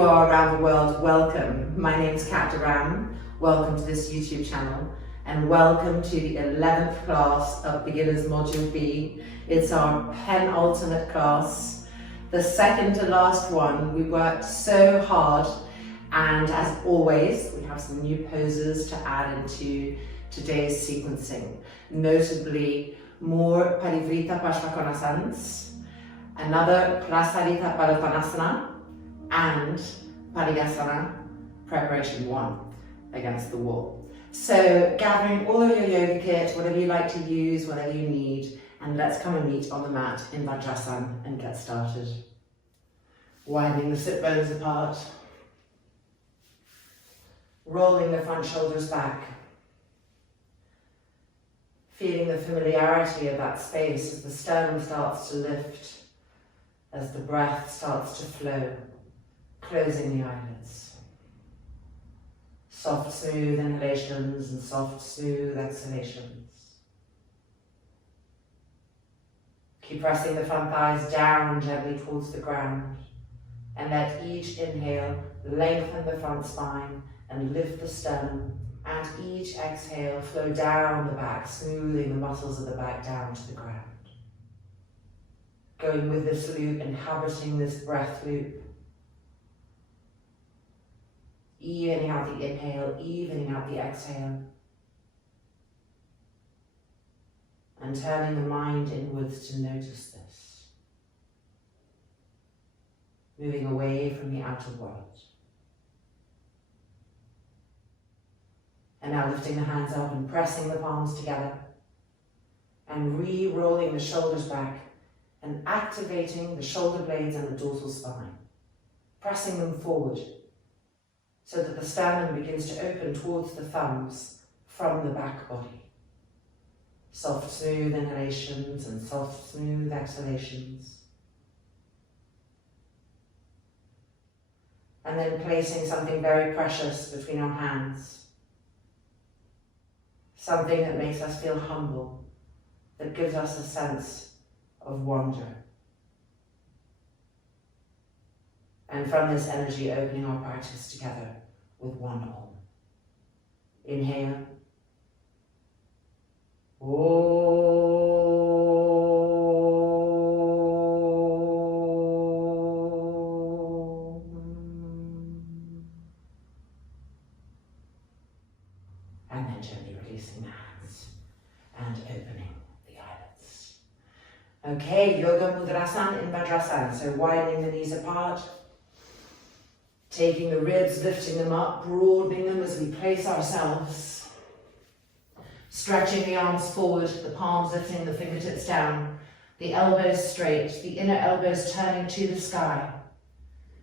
you are around the world, welcome. My name's Rham. Welcome to this YouTube channel and welcome to the 11th class of Beginners Module B. It's our penultimate class, the second to last one. We worked so hard, and as always, we have some new poses to add into today's sequencing, notably more Parivrtta Parsvakonasanas, another Prasarita Padottanasana, and Parighasana, preparation 1, against the wall. So gathering all of your yoga kit, whatever you like to use, whatever you need, and let's come and meet on the mat in Vajrasana and get started. Widening the sit bones apart, rolling the front shoulders back, feeling the familiarity of that space as the sternum starts to lift, as the breath starts to flow, closing the eyelids. Soft, smooth inhalations and soft, smooth exhalations. Keep pressing the front thighs down gently towards the ground, and let each inhale lengthen the front spine and lift the sternum, and each exhale flow down the back, smoothing the muscles of the back down to the ground. Going with this loop, inhabiting this breath loop. Evening out the inhale, evening out the exhale. And turning the mind inwards to notice this. Moving away from the outer world. And now lifting the hands up and pressing the palms together. And re-rolling the shoulders back and activating the shoulder blades and the dorsal spine. Pressing them forward, so that the sternum begins to open towards the thumbs from the back body. Soft, smooth inhalations and soft, smooth exhalations. And then placing something very precious between our hands. Something that makes us feel humble, that gives us a sense of wonder. And from this energy, opening our practice together with one Om. Inhale. Om. And then gently releasing the hands and opening the eyelids. Okay, Yoga Mudrasana in Vajrasana. So widening the knees apart. Taking the ribs, lifting them up, broadening them as we place ourselves. Stretching the arms forward, the palms lifting the fingertips down, the elbows straight, the inner elbows turning to the sky.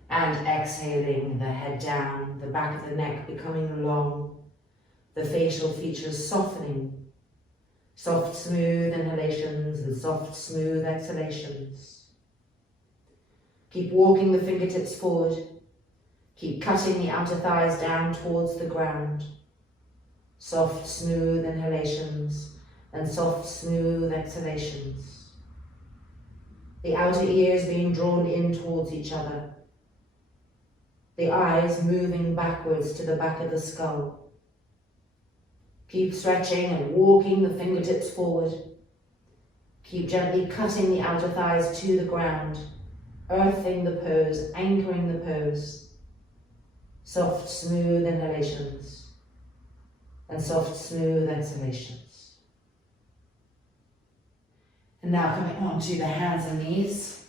And exhaling, the head down, the back of the neck becoming long, the facial features softening. Soft, smooth inhalations and soft, smooth exhalations. Keep walking the fingertips forward. Keep cutting the outer thighs down towards the ground. Soft, smooth inhalations and soft, smooth exhalations. The outer ears being drawn in towards each other. The eyes moving backwards to the back of the skull. Keep stretching and walking the fingertips forward. Keep gently cutting the outer thighs to the ground, earthing the pose, anchoring the pose. Soft, smooth inhalations and soft, smooth exhalations. And now coming onto the hands and knees,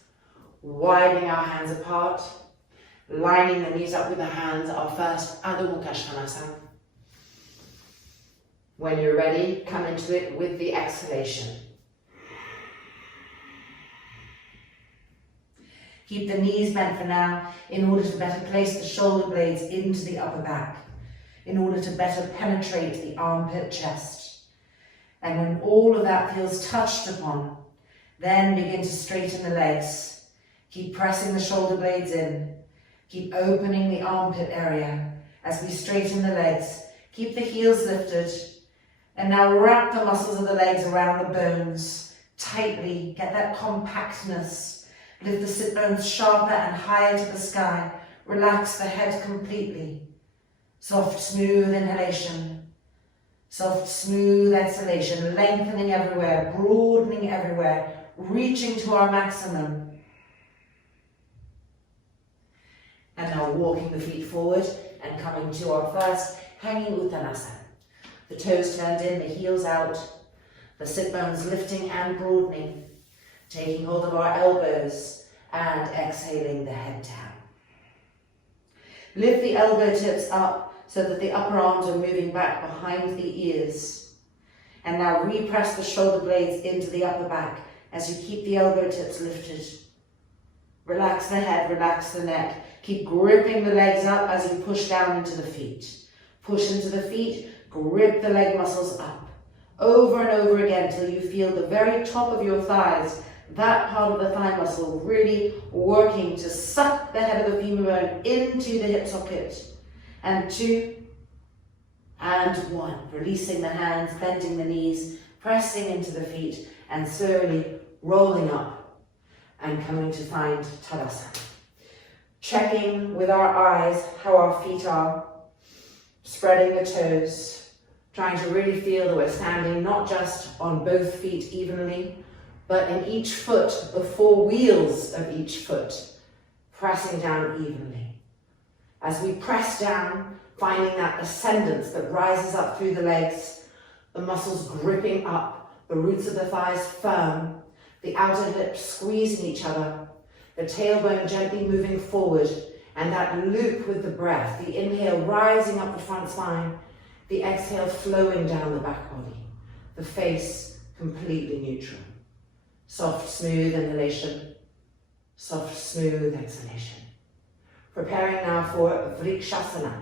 widening our hands apart, lining the knees up with the hands, our first Adho Mukha Svanasana. When you're ready, come into it with the exhalation. Keep the knees bent for now in order to better place the shoulder blades into the upper back, in order to better penetrate the armpit chest. And when all of that feels touched upon, then begin to straighten the legs. Keep pressing the shoulder blades in. Keep opening the armpit area as we straighten the legs. Keep the heels lifted. And now wrap the muscles of the legs around the bones tightly. Get that compactness. Lift the sit bones sharper and higher to the sky. relax the head completely. Soft, smooth inhalation. Soft, smooth exhalation, lengthening everywhere, broadening everywhere, reaching to our maximum. And now walking the feet forward and coming to our first hanging Uttanasana. The toes turned in, the heels out, the sit bones lifting and broadening, taking hold of our elbows and exhaling the head down. Lift the elbow tips up so that the upper arms are moving back behind the ears. And now repress the shoulder blades into the upper back as you keep the elbow tips lifted. Relax the head, relax the neck. Keep gripping the legs up as you push down into the feet. Push into the feet, grip the leg muscles up. Over and over again till you feel the very top of your thighs, that part of the thigh muscle really working to suck the head of the femur bone into the hip socket. And 2, and 1. Releasing the hands, bending the knees, pressing into the feet, and slowly rolling up and coming to find Tadasana. Checking with our eyes how our feet are, spreading the toes, trying to really feel that we're standing not just on both feet evenly, but in each foot, the 4 wheels of each foot, pressing down evenly. As we press down, finding that ascendance that rises up through the legs, the muscles gripping up, the roots of the thighs firm, the outer hips squeezing each other, the tailbone gently moving forward, and that loop with the breath, the inhale rising up the front spine, the exhale flowing down the back body, the face completely neutral. Soft, smooth inhalation, soft, smooth exhalation. Preparing now for Parighasana.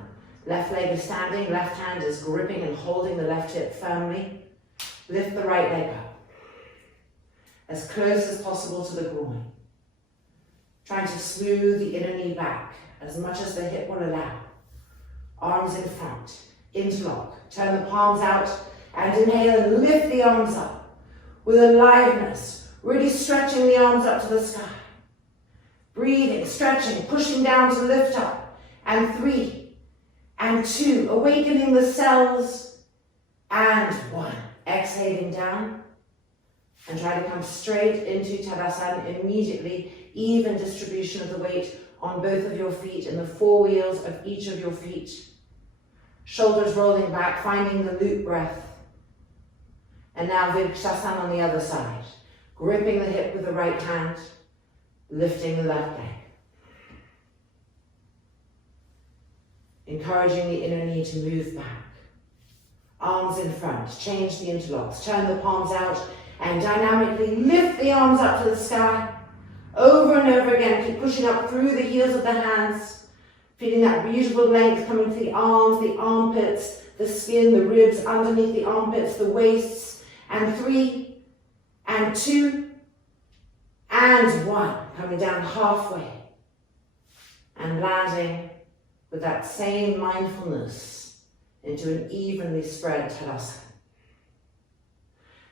Left leg is standing, left hand is gripping and holding the left hip firmly. Lift the right leg up, as close as possible to the groin. Trying to smooth the inner knee back as much as the hip will allow. Arms in front, interlock. Turn the palms out and inhale and lift the arms up with aliveness, really stretching the arms up to the sky. Breathing, stretching, pushing down to lift up. And 3, and 2, awakening the cells. And 1, exhaling down. And try to come straight into Tadasana immediately. Even distribution of the weight on both of your feet and the 4 wheels of each of your feet. Shoulders rolling back, finding the loop breath. And now Parighasana on the other side. Gripping the hip with the right hand. Lifting the left leg. Encouraging the inner knee to move back. Arms in front, change the interlocks, turn the palms out and dynamically lift the arms up to the sky. Over and over again, keep pushing up through the heels of the hands, feeling that beautiful length coming to the arms, the armpits, the skin, the ribs underneath the armpits, the waists. And 3, and 2, and 1. Coming down halfway and landing with that same mindfulness into an evenly spread Tadasana.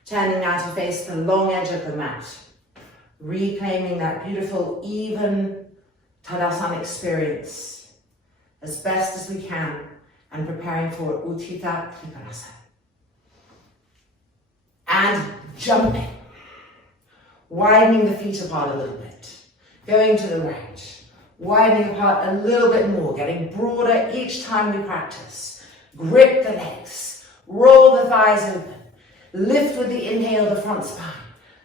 Turning now to face the long edge of the mat, reclaiming that beautiful even Tadasana experience as best as we can and preparing for Utthita Trikonasana. And jumping. Widening the feet apart a little bit, going to the right, widening apart a little bit more, getting broader each time we practice. Grip the legs, roll the thighs open, lift with the inhale the front spine,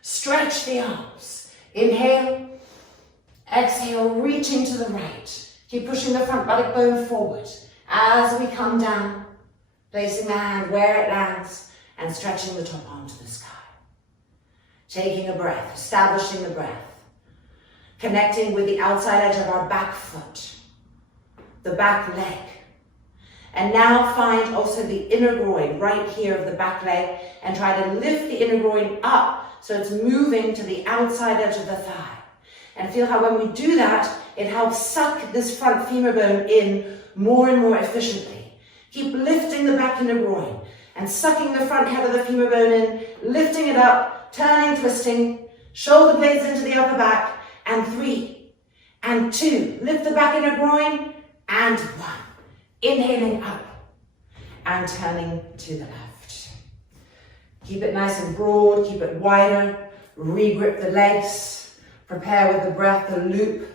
stretch the arms, inhale, exhale, reaching to the right, keep pushing the front buttock bone forward as we come down, placing the hand where it lands and stretching the top arm to the sky. Taking a breath, establishing the breath, connecting with the outside edge of our back foot, the back leg. And now find also the inner groin right here of the back leg and try to lift the inner groin up so it's moving to the outside edge of the thigh. And feel how when we do that, it helps suck this front femur bone in more and more efficiently. Keep lifting the back inner groin and sucking the front head of the femur bone in, lifting it up, turning, twisting, shoulder blades into the upper back, and 3, and 2. Lift the back inner groin, and 1. Inhaling up and turning to the left. Keep it nice and broad, keep it wider. Re-grip the legs. Prepare with the breath, the loop.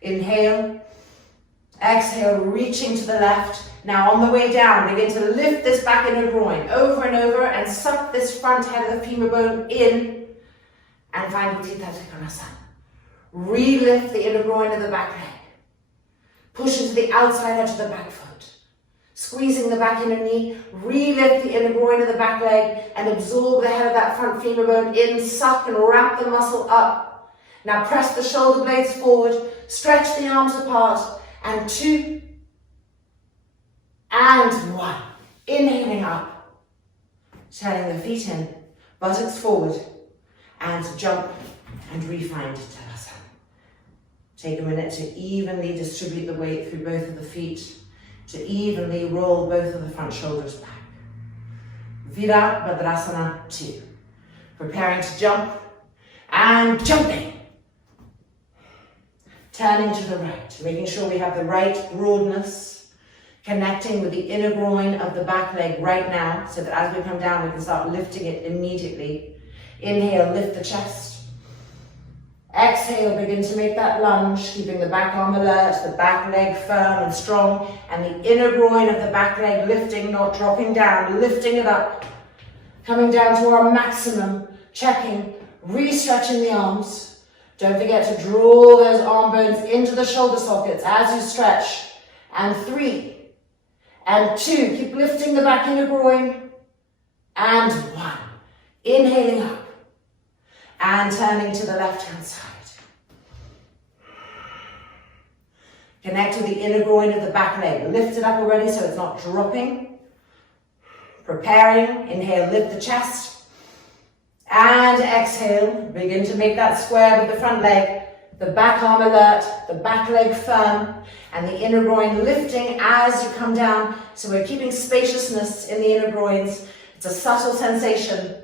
Inhale. Exhale, reaching to the left. Now on the way down, begin to lift this back inner groin over and over and suck this front head of the femur bone in and find Parivrtta Parsvakonasanas. Re-lift the inner groin of the back leg. Push into the outside edge of the back foot. Squeezing the back inner knee. Re-lift the inner groin of the back leg and absorb the head of that front femur bone in. Suck and wrap the muscle up. Now press the shoulder blades forward. Stretch the arms apart. And 2. And 1. Inhaling up. Turning the feet in. Buttocks forward. And jump and re-find Tadasana. Take a minute to evenly distribute the weight through both of the feet, to evenly roll both of the front shoulders back. Parivrtta Parsvakonasanas II. Preparing to jump and jumping. Turning to the right, making sure we have the right broadness, connecting with the inner groin of the back leg right now, so that as we come down, we can start lifting it immediately. Inhale, lift the chest. Exhale, begin to make that lunge, keeping the back arm alert, the back leg firm and strong, and the inner groin of the back leg lifting, not dropping down, lifting it up. Coming down to our maximum, checking, re-stretching the arms. Don't forget to draw those arm bones into the shoulder sockets as you stretch. And 3, and 2, keep lifting the back inner groin. And 1, inhaling up. And turning to the left-hand side. Connect with the inner groin of the back leg. Lift it up already so it's not dropping. Preparing, inhale, lift the chest. And exhale, begin to make that square with the front leg. The back arm alert, the back leg firm, and the inner groin lifting as you come down. So we're keeping spaciousness in the inner groins. It's a subtle sensation.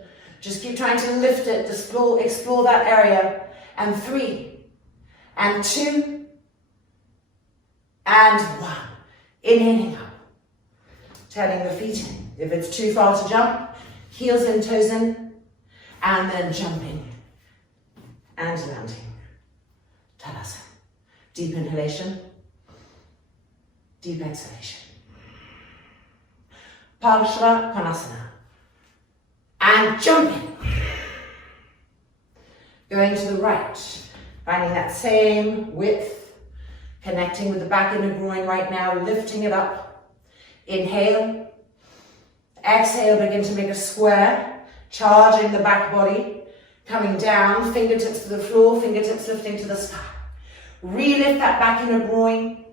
Just keep trying to lift it, explore that area. And 3, and 2, and 1. Inhaling up. Turning the feet in. If it's too far to jump, heels in, toes in, and then jumping and landing. Tadasana. Deep inhalation, deep exhalation. Parsvakonasanas. And jumping. Going to the right, finding that same width, connecting with the back inner groin right now, lifting it up. Inhale. Exhale, begin to make a square, charging the back body, coming down, fingertips to the floor, fingertips lifting to the sky. Relift that back inner groin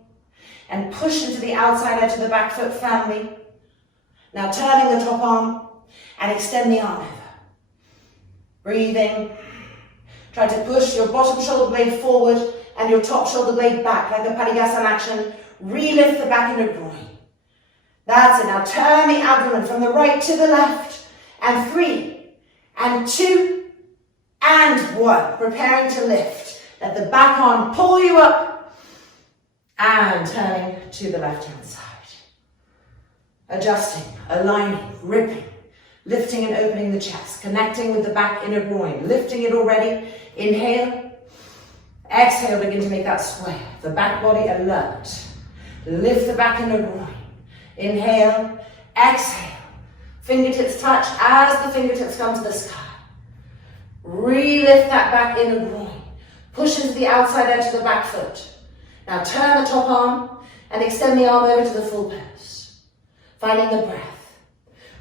and push into the outside edge of the back foot firmly. Now turning the top arm and extend the arm over. Breathing. Try to push your bottom shoulder blade forward and your top shoulder blade back like a Parighasana action. Relift the back inner groin. That's it. Now turn the abdomen from the right to the left. And 3, and 2, and 1. Preparing to lift. Let the back arm pull you up. And turning to the left-hand side. Adjusting, aligning, gripping. Lifting and opening the chest, connecting with the back inner groin, lifting it already. Inhale. Exhale, begin to make that square. The back body alert. Lift the back inner groin. Inhale. Exhale. Fingertips touch as the fingertips come to the sky. Relift that back inner groin. Push into the outside edge of the back foot. Now turn the top arm and extend the arm over to the full pose. Finding the breath.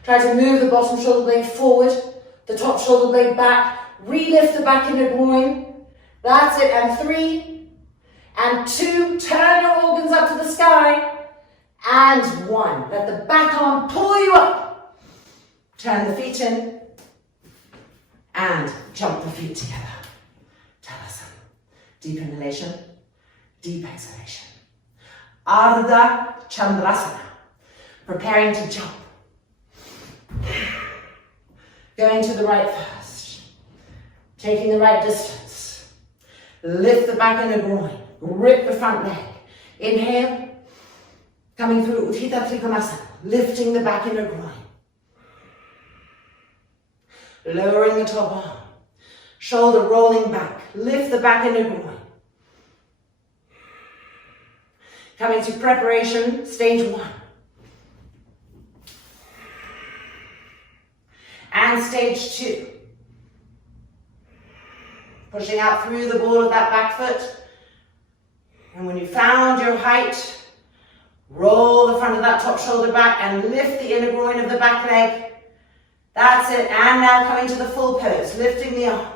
Try to move the bottom shoulder blade forward, the top shoulder blade back. Relift the back inner groin. That's it. And 3, and 2. Turn your organs up to the sky. And 1. Let the back arm pull you up. Turn the feet in. And jump the feet together. Tadasana. Deep inhalation, deep exhalation. Ardha Chandrasana. Preparing to jump. Going to the right first. Taking the right distance. Lift the back inner groin. Grip the front leg. Inhale. Coming through Utthita Trikonasana. Lifting the back inner groin. Lowering the top arm. Shoulder rolling back. Lift the back inner groin. Coming to preparation, stage 1. And stage 2. Pushing out through the ball of that back foot. And when you found your height, roll the front of that top shoulder back and lift the inner groin of the back leg. That's it. And now coming to the full pose, lifting the arm.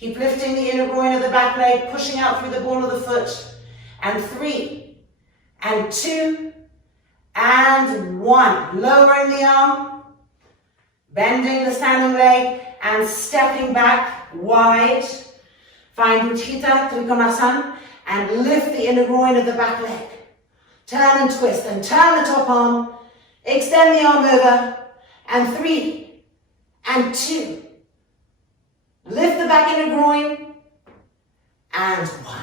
Keep lifting the inner groin of the back leg, pushing out through the ball of the foot. And 3, and 2, and 1. Lowering the arm, bending the standing leg, and stepping back wide. Find Utthita Trikonasana and lift the inner groin of the back leg. Turn and twist and turn the top arm. Extend the arm over. And 3, and 2. Lift the back inner groin. And 1.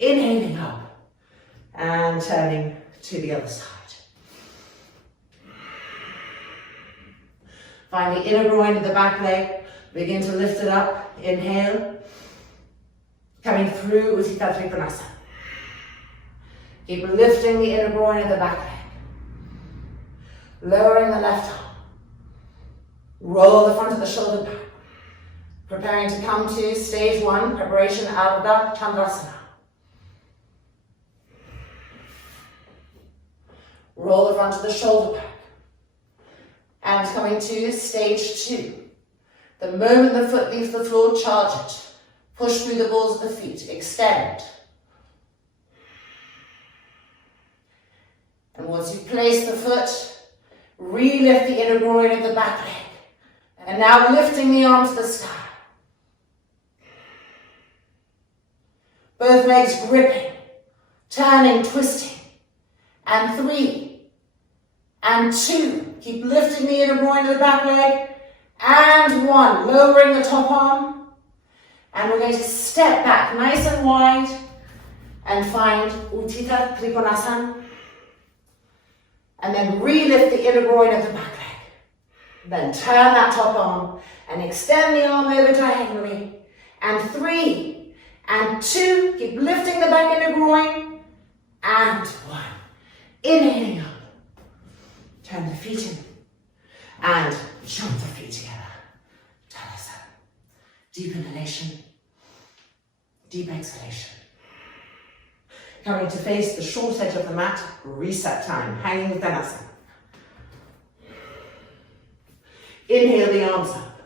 Inhaling up. And turning to the other side. Find the inner groin of the back leg. Begin to lift it up. Inhale. Coming through Utthita Trikonasana. Keep lifting the inner groin of the back leg. Lowering the left arm. Roll the front of the shoulder back. Preparing to come to stage 1, preparation Ardha Chandrasana. Roll the front of the shoulder back. And coming to stage 2. The moment the foot leaves the floor, charge it. Push through the balls of the feet. Extend. And once you've placed the foot, re-lift the inner groin of the back leg. And now lifting the arm to the sky. Both legs gripping, turning, twisting. And 3, and 2. Keep lifting the inner groin of the back leg. And 1. Lowering the top arm. And we're going to step back nice and wide and find Utthita Trikonasana. And then re-lift the inner groin of the back leg. Then turn that top arm and extend the arm over diagonally. And 3, and 2. Keep lifting the back inner groin. And 1. Inhaling up. Turn the feet in. And jump the feet together. Deep inhalation, deep exhalation. Coming to face the short edge of the mat, reset time, hanging with Uttanasana. Inhale the arms up.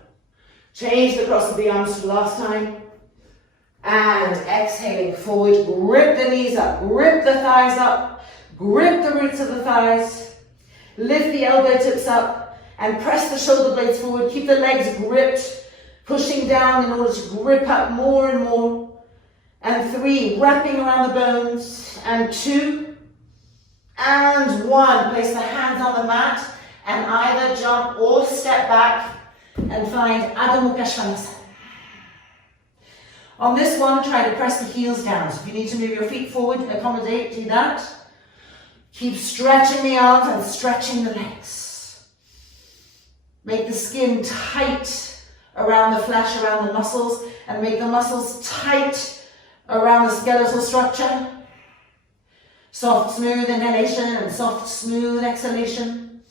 Change the cross of the arms to the last time. And exhaling forward, grip the knees up, grip the thighs up, grip the roots of the thighs. Lift the elbow tips up and press the shoulder blades forward. Keep the legs gripped. Pushing down in order to grip up more and more. And 3, wrapping around the bones. And 2, and 1. Place the hands on the mat and either jump or step back and find Adho Mukha Svanasana. On this one, try to press the heels down. So if you need to move your feet forward, accommodate, do that. Keep stretching the arms and stretching the legs. Make the skin tight around the flesh, around the muscles, and make the muscles tight around the skeletal structure. Soft, smooth inhalation and soft, smooth exhalation.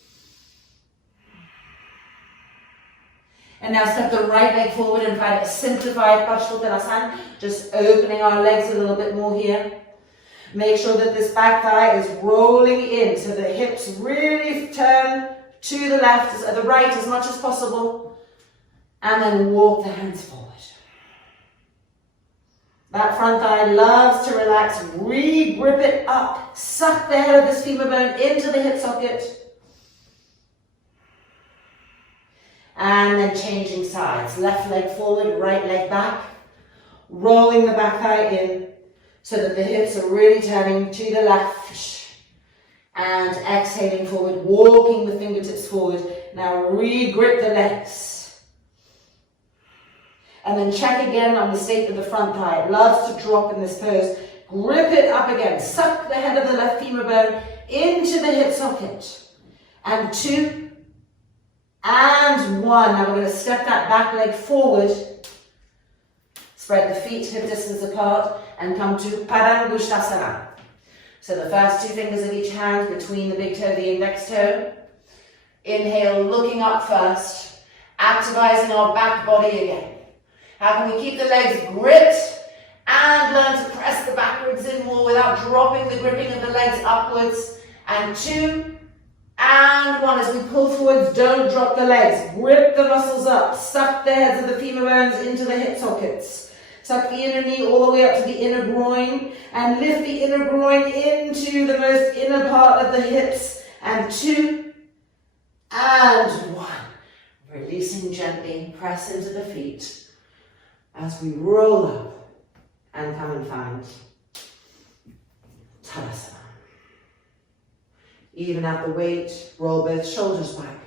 And now step the right leg forward and find a simplified Parivrtta, just opening our legs a little bit more here. Make sure that this back thigh is rolling in so the hips really turn to the left, the right as much as possible. And then walk the hands forward. That front thigh loves to relax. Re-grip it up. Suck the head of this femur bone into the hip socket. And then changing sides. Left leg forward, right leg back. Rolling the back thigh in so that the hips are really turning to the left. And exhaling forward, walking the fingertips forward. Now re-grip the legs. And then check again on the state of the front thigh. It loves to drop in this pose. grip it up again. Suck the head of the left femur bone into the hip socket. And 2, and 1. Now we're going to step that back leg forward. Spread the feet hip distance apart and come to Parighasana. So the first 2 fingers of each hand between the big toe, the index toe. Inhale, looking up first, activizing our back body again. How can we keep the legs gripped and learn to press the backwards in more without dropping the gripping of the legs upwards? And 2, and 1. As we pull forwards, don't drop the legs. Grip the muscles up. Suck the heads of the femur bones into the hip sockets. Suck the inner knee all the way up to the inner groin. And lift the inner groin into the most inner part of the hips. And 2, and 1. Releasing gently. Press into the feet as we roll up and come and find Tadasana. Even out the weight, roll both shoulders back.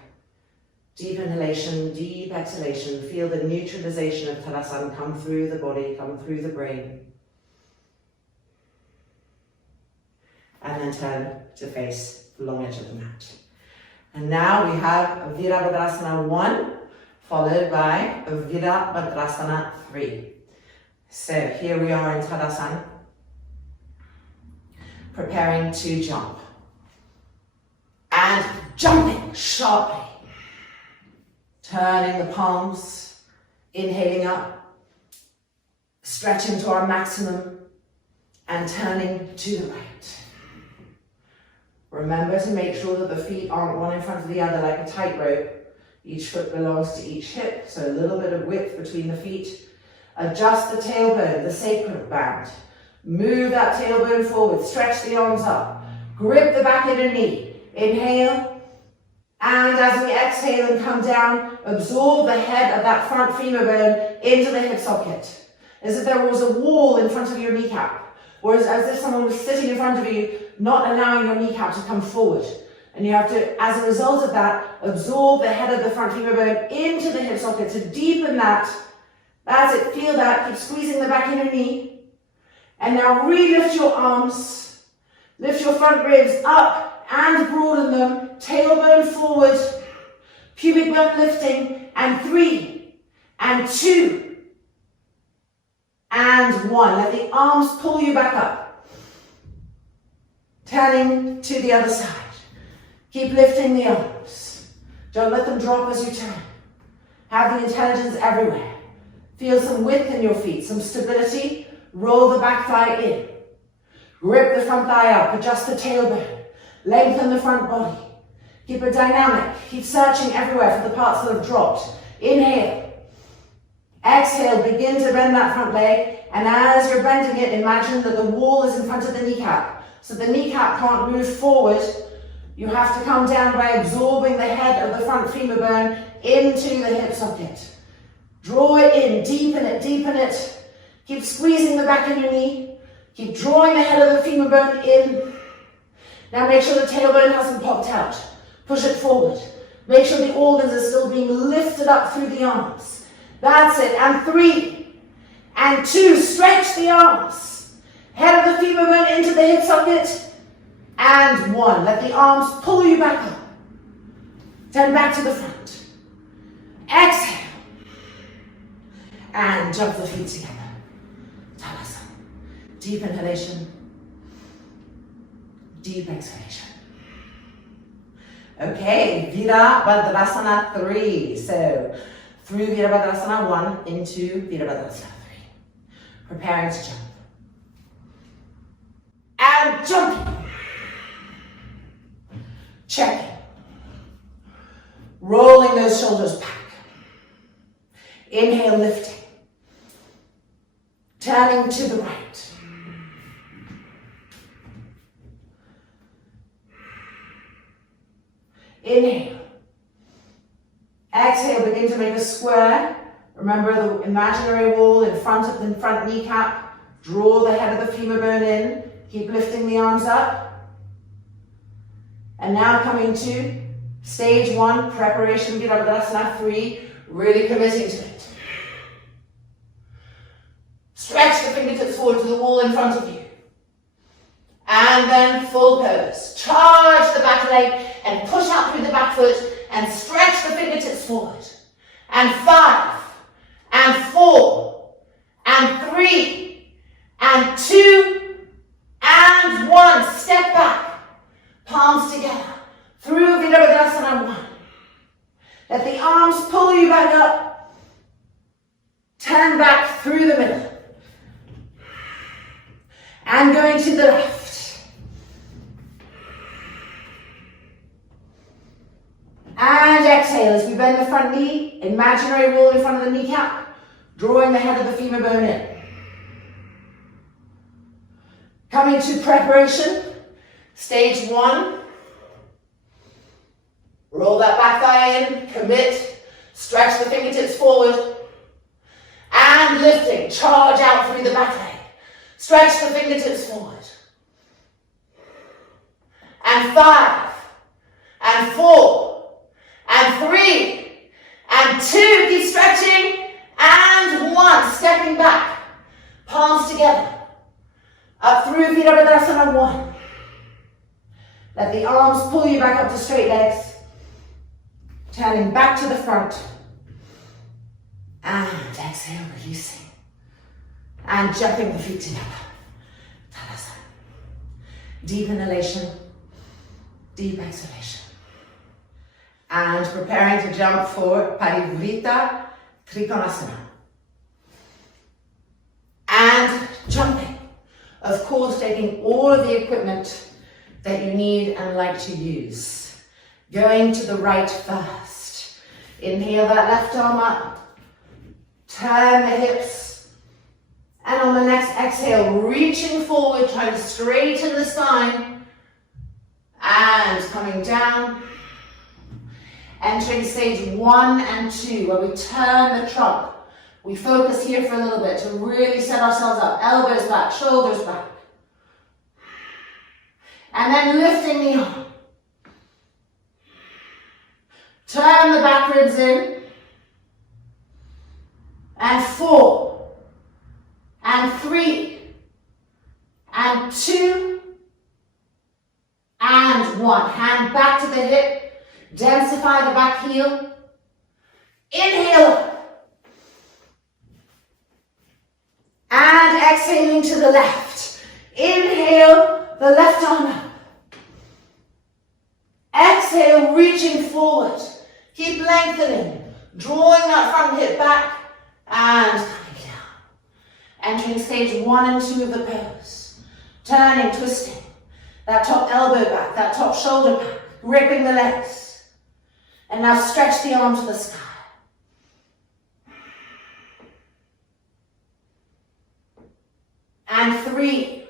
Deep inhalation, deep exhalation. Feel the neutralization of Tadasana come through the body, come through the brain. And then turn to face the long edge of the mat. And now we have Virabhadrasana 1, followed by Virabhadrasana 3. So here we are in Tadasana, preparing to jump. And jumping sharply. Turning the palms, inhaling up, stretching to our maximum, and turning to the right. Remember to make sure that the feet aren't one in front of the other like a tightrope. Each foot belongs to each hip, so a little bit of width between the feet. Adjust the tailbone, the sacral band. Move that tailbone forward, stretch the arms up. Grip the back inner knee. Inhale, and as we exhale and come down, absorb the head of that front femur bone into the hip socket. As if there was a wall in front of your kneecap, or as if someone was sitting in front of you, not allowing your kneecap to come forward. And you have to, as a result of that, absorb the head of the front femur bone into the hip socket to deepen that. That's it, feel that, keep squeezing the back inner knee. And now re-lift your arms, lift your front ribs up, and broaden them, tailbone forward, pubic bone lifting, and 3, and 2, and 1. Let the arms pull you back up. Turning to the other side. Keep lifting the arms. Don't let them drop as you turn. Have the intelligence everywhere. Feel some width in your feet, some stability. Roll the back thigh in. Grip the front thigh up, adjust the tailbone. Lengthen the front body. Keep it dynamic. Keep searching everywhere for the parts that have dropped. Inhale. Exhale, begin to bend that front leg. And as you're bending it, imagine that the wall is in front of the kneecap. So the kneecap can't move forward. You have to come down by absorbing the head of the front femur bone into the hip socket. Draw it in, deepen it, deepen it. Keep squeezing the back of your knee. Keep drawing the head of the femur bone in. Now make sure the tailbone hasn't popped out. Push it forward. Make sure the organs are still being lifted up through the arms. That's it. And 3, and 2. Stretch the arms. Head of the femur bone into the hip socket. And 1. Let the arms pull you back up. Turn back to the front. Exhale. And jump the feet together. Tadasana. Deep inhalation. Deep exhalation. Okay, Virabhadrasana 3. So, through Virabhadrasana 1 into Virabhadrasana 3. Preparing to jump. And jumping. Checking. Rolling those shoulders back. Inhale, lifting. Turning to the right. Inhale. Exhale, begin to make a square. Remember the imaginary wall in front of the front kneecap. Draw the head of the femur bone in. Keep lifting the arms up. And now coming to stage 1, preparation, Virabhadrasana 3, really committing to it. Stretch the fingertips forward to the wall in front of you. And then full pose. Charge the back leg and push out through the back foot and stretch the fingertips forward. And 5, and 4, and 3, and 2, and 1. Step back, palms together, through Parighasana 1. Let the arms pull you back up. Turn back through the middle. And going to the left. And exhale as we bend the front knee, imaginary wall in front of the kneecap, drawing the head of the femur bone in. Coming to preparation, stage 1. Roll that back thigh in, commit, stretch the fingertips forward, and lifting, charge out through the back leg. Stretch the fingertips forward. And 5, and 4, and 3, and 2, keep stretching, and 1, stepping back, palms together, up through Parighasana 1. Let the arms pull you back up to straight legs, turning back to the front, and exhale, releasing, and jumping the feet together. Deep inhalation, deep exhalation. And preparing to jump for Parivrtta Parsvakonasanas. And jumping. Of course, taking all of the equipment that you need and like to use. Going to the right first. Inhale that left arm up. Turn the hips. And on the next exhale, reaching forward, trying to straighten the spine. And coming down. Entering stage 1 and 2, where we turn the trunk. We focus here for a little bit to really set ourselves up. Elbows back, shoulders back. And then lifting the arm. Turn the back ribs in. And 4, and 3, and 2, and 1. Hand back to the hip. Densify the back heel. Inhale. And exhaling to the left. Inhale, the left arm up. Exhale, reaching forward. Keep lengthening. Drawing that front hip back. And coming down. Entering stage 1 and 2 of the pose. Turning, twisting. That top elbow back, that top shoulder back. Gripping the legs. And now stretch the arm to the sky. And 3.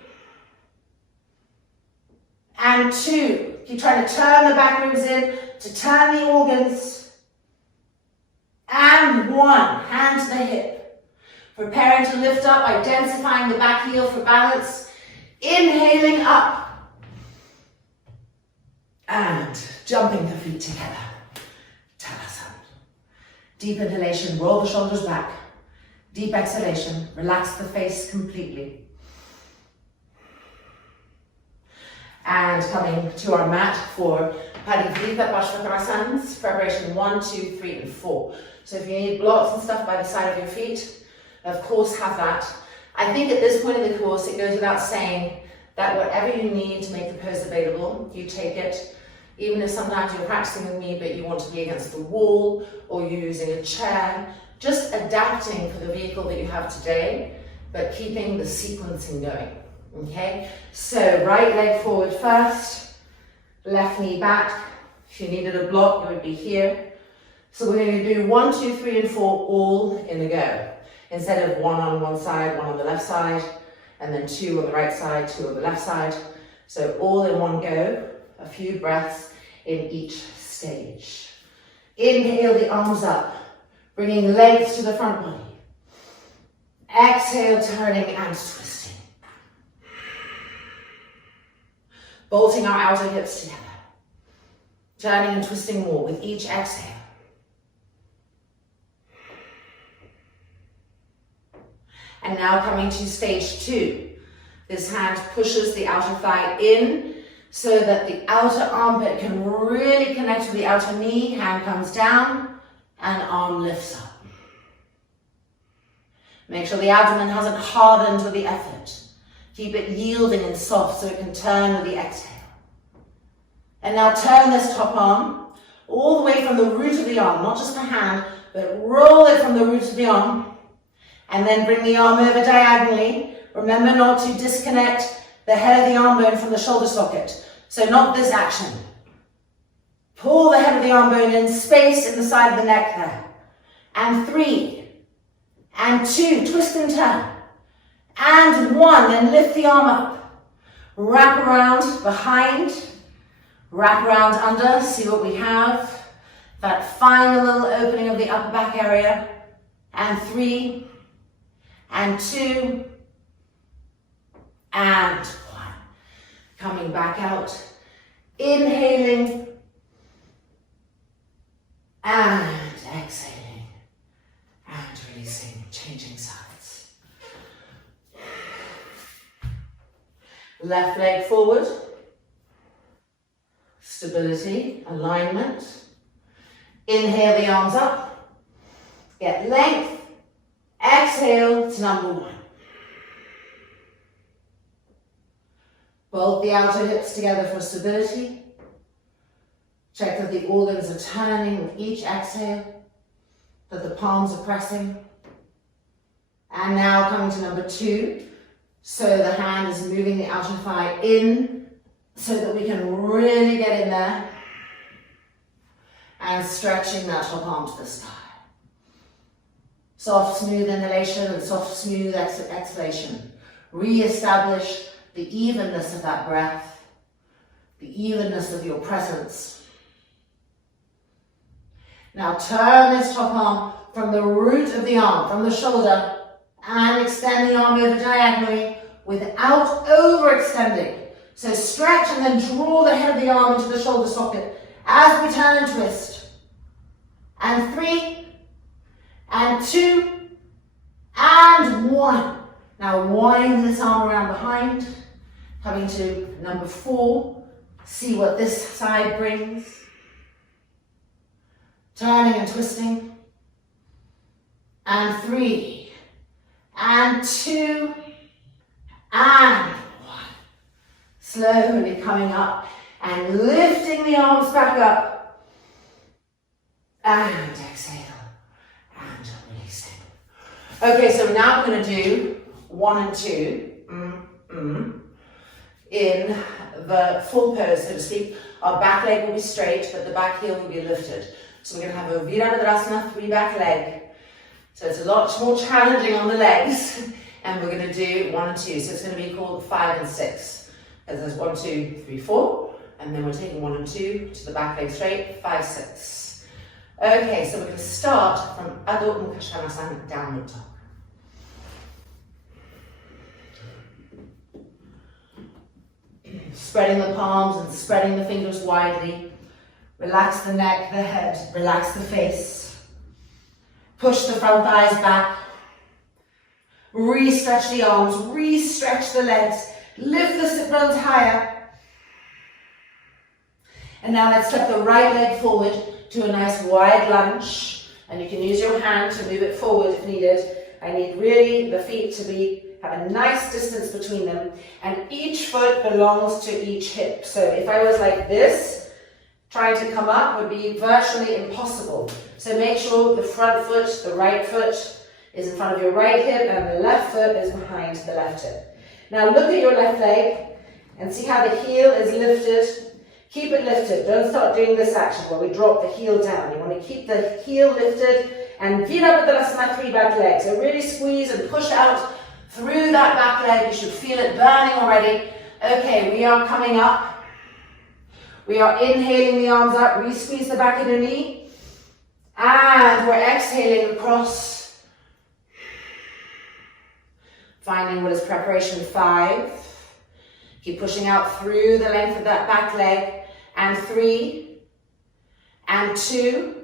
And 2. Keep trying to turn the back ribs in to turn the organs. And 1. Hand to the hip. Preparing to lift up by densifying the back heel for balance. Inhaling up. And jumping the feet together. Deep inhalation, roll the shoulders back. Deep exhalation, relax the face completely. And coming to our mat for Parivrtta Parsvakonasanas, preparation 1, 2, 3, and 4. So if you need blocks and stuff by the side of your feet, of course have that. I think at this point in the course, it goes without saying that whatever you need to make the pose available, you take it. Even if sometimes you're practicing with me, but you want to be against the wall or you're using a chair, just adapting for the vehicle that you have today, but keeping the sequencing going, okay? So right leg forward first, left knee back. If you needed a block, it would be here. So we're going to do 1, 2, 3, and 4 all in a go. Instead of 1 on one side, 1 on the left side, and then 2 on the right side, 2 on the left side. So all in one go, a few breaths in each stage. Inhale the arms up, bringing length to the front body. Exhale, turning and twisting. Bolting our outer hips together. Turning and twisting more with each exhale. And now coming to stage 2. This hand pushes the outer thigh in so that the outer armpit can really connect with the outer knee. Hand comes down and arm lifts up. Make sure the abdomen hasn't hardened with the effort. Keep it yielding and soft so it can turn with the exhale. And now turn this top arm all the way from the root of the arm, not just the hand, but roll it from the root of the arm. And then bring the arm over diagonally. Remember not to disconnect the head of the arm bone from the shoulder socket. So not this action. Pull the head of the arm bone in, space in the side of the neck there. And 3, and 2, twist and turn. And 1, then lift the arm up. Wrap around behind, wrap around under, see what we have. That final little opening of the upper back area. And 3, and 2, and 1. Coming back out, inhaling, and exhaling, and releasing, changing sides. Left leg forward, stability, alignment. Inhale the arms up, get length, exhale to number 1. Bolt the outer hips together for stability. Check that the organs are turning with each exhale, that the palms are pressing. And now coming to number 2. So the hand is moving the outer thigh in so that we can really get in there. And stretching that top arm to the sky. Soft, smooth inhalation and soft, smooth exhalation. Re-establish the evenness of that breath, the evenness of your presence. Now turn this top arm from the root of the arm, from the shoulder, and extend the arm over diagonally without overextending. So stretch and then draw the head of the arm into the shoulder socket as we turn and twist. And 3, and 2, and 1. Now wind this arm around behind, coming to number 4. See what this side brings. Turning and twisting. And 3, and 2, and 1. Slowly coming up and lifting the arms back up. And exhale. And releasing. Okay, so now we're going to do 1 and 2. In the full pose, so to speak. Our back leg will be straight, but the back heel will be lifted. So we're going to have a Parivrtta Parsvakonasanas 3 back leg. So it's a lot more challenging on the legs. And we're going to do 1 and 2. So it's going to be called 5 and 6. As there's 1, 2, 3, 4. And then we're taking 1 and 2 to the back leg straight. 5, 6. Okay, so we're going to start from Padottanasana, downward dog. Spreading the palms and spreading the fingers widely. Relax the neck, the head, relax the face. Push the front thighs back. Re-stretch the arms, re-stretch the legs. Lift the sit bones higher. And now let's step the right leg forward to a nice wide lunge. And you can use your hand to move it forward if needed. I need really the feet to have a nice distance between them. And each foot belongs to each hip. So if I was like this, trying to come up would be virtually impossible. So make sure the front foot, the right foot, is in front of your right hip and the left foot is behind the left hip. Now look at your left leg and see how the heel is lifted. Keep it lifted. Don't start doing this action where we drop the heel down. You want to keep the heel lifted and Parivrtta Parsvakonasanas 3 back leg. So really squeeze and push out through that back leg. You should feel it burning already. Okay, we are coming up. We are inhaling the arms up. Re-squeeze the back of the knee. And we're exhaling across. Finding what is preparation 5. Keep pushing out through the length of that back leg. And 3, and 2,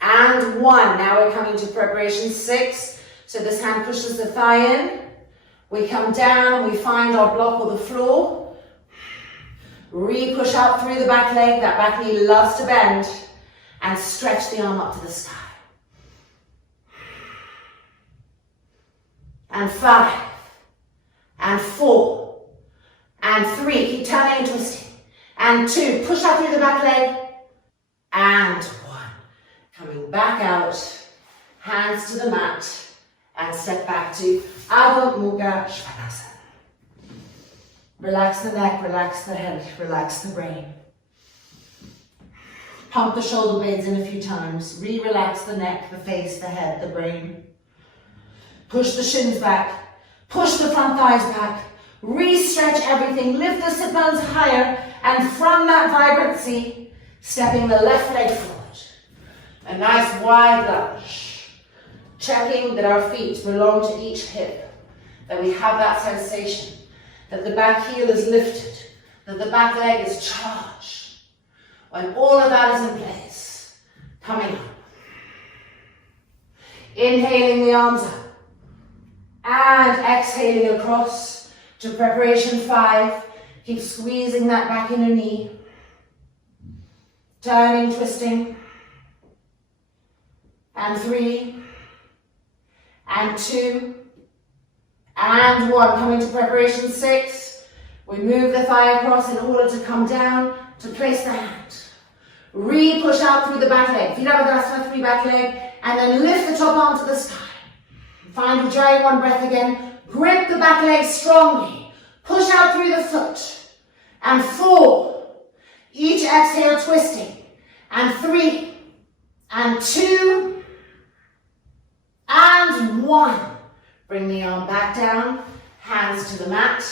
and 1. Now we're coming to preparation 6. So this hand pushes the thigh in. We come down and we find our block or the floor. Re-push out through the back leg. That back knee loves to bend. And stretch the arm up to the sky. And 5. And 4. And 3. Keep turning and twisting. And 2. Push out through the back leg. And 1. Coming back out. Hands to the mat. And step back to Adho Mukha Svanasana. Relax the neck, relax the head, relax the brain. Pump the shoulder blades in a few times. Re-relax the neck, the face, the head, the brain. Push the shins back. Push the front thighs back. Re-stretch everything. Lift the sit bones higher. And from that vibrancy, stepping the left leg forward. A nice wide lunge. Checking that our feet belong to each hip. That we have that sensation. That the back heel is lifted. That the back leg is charged. When all of that is in place, coming up. Inhaling the arms up. And exhaling across to preparation 5. Keep squeezing that back inner knee. Turning, twisting. And 3. And 2. And 1. Coming to preparation 6. We move the thigh across in order to come down to place the hand. Re-push out through the back leg. Feet up with Asana 3 back leg. And then lift the top arm to the sky. Find Ujjayi 1 breath again. Grip the back leg strongly. Push out through the foot. And 4. Each exhale twisting. And 3. And 2. And 1. Bring the arm back down. Hands to the mat.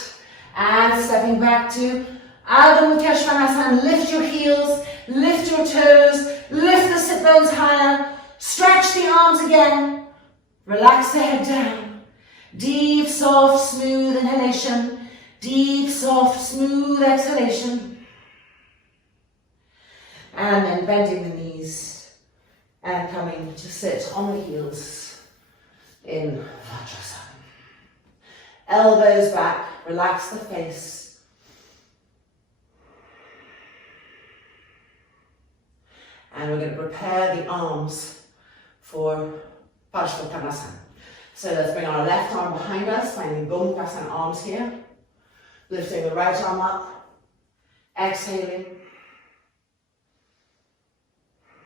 And stepping back to Adho Mukha Svanasana. Lift your heels. Lift your toes. Lift the sit bones higher. Stretch the arms again. Relax the head down. Deep, soft, smooth inhalation. Deep, soft, smooth exhalation. And then bending the knees and coming to sit on the heels in Vajrasana. Elbows back, relax the face. And we're going to prepare the arms for Parivrtta Parsvakonasanas. So let's bring our left arm behind us, finding Gomukha arms here. Lifting the right arm up. Exhaling.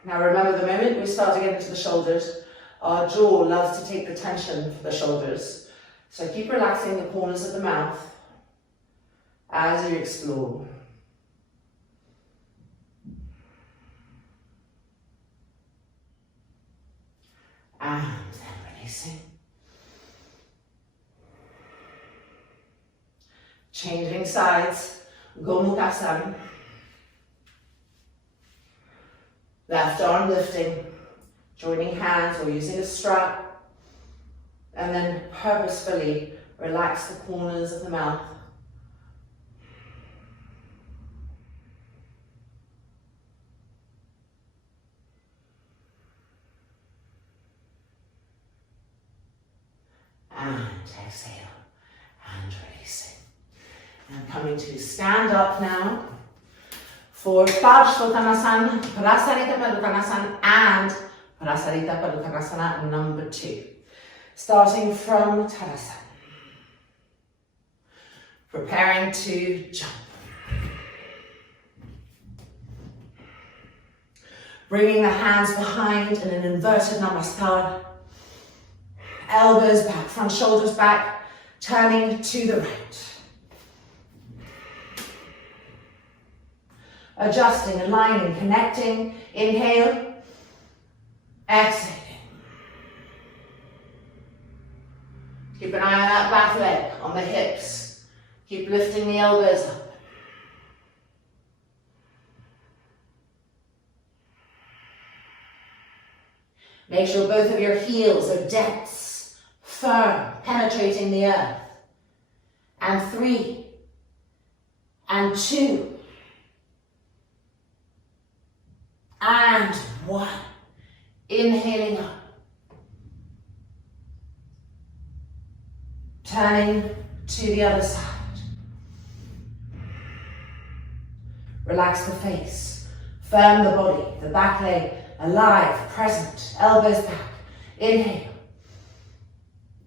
Now remember, the moment we start to get into the shoulders, our jaw loves to take the tension for the shoulders. So keep relaxing the corners of the mouth as you explore. And then releasing. Changing sides. Gomukha. Left arm lifting. Joining hands or using a strap. And then purposefully relax the corners of the mouth. And exhale and releasing. And coming to stand up now for Parsvakonasanas, Prasarita Padottanasana and Prasarita Padottanasana number 2. Starting from Tadasana. Preparing to jump. Bringing the hands behind in an inverted namaskar. Elbows back, front shoulders back, turning to the right. Adjusting, aligning, connecting. Inhale. Exhaling. Keep an eye on that back leg, on the hips. Keep lifting the elbows up. Make sure both of your heels are dense, firm, penetrating the earth. And 3, and 2, and 1. Inhaling up. Turning to the other side. Relax the face. Firm the body, the back leg alive, present, elbows back. Inhale.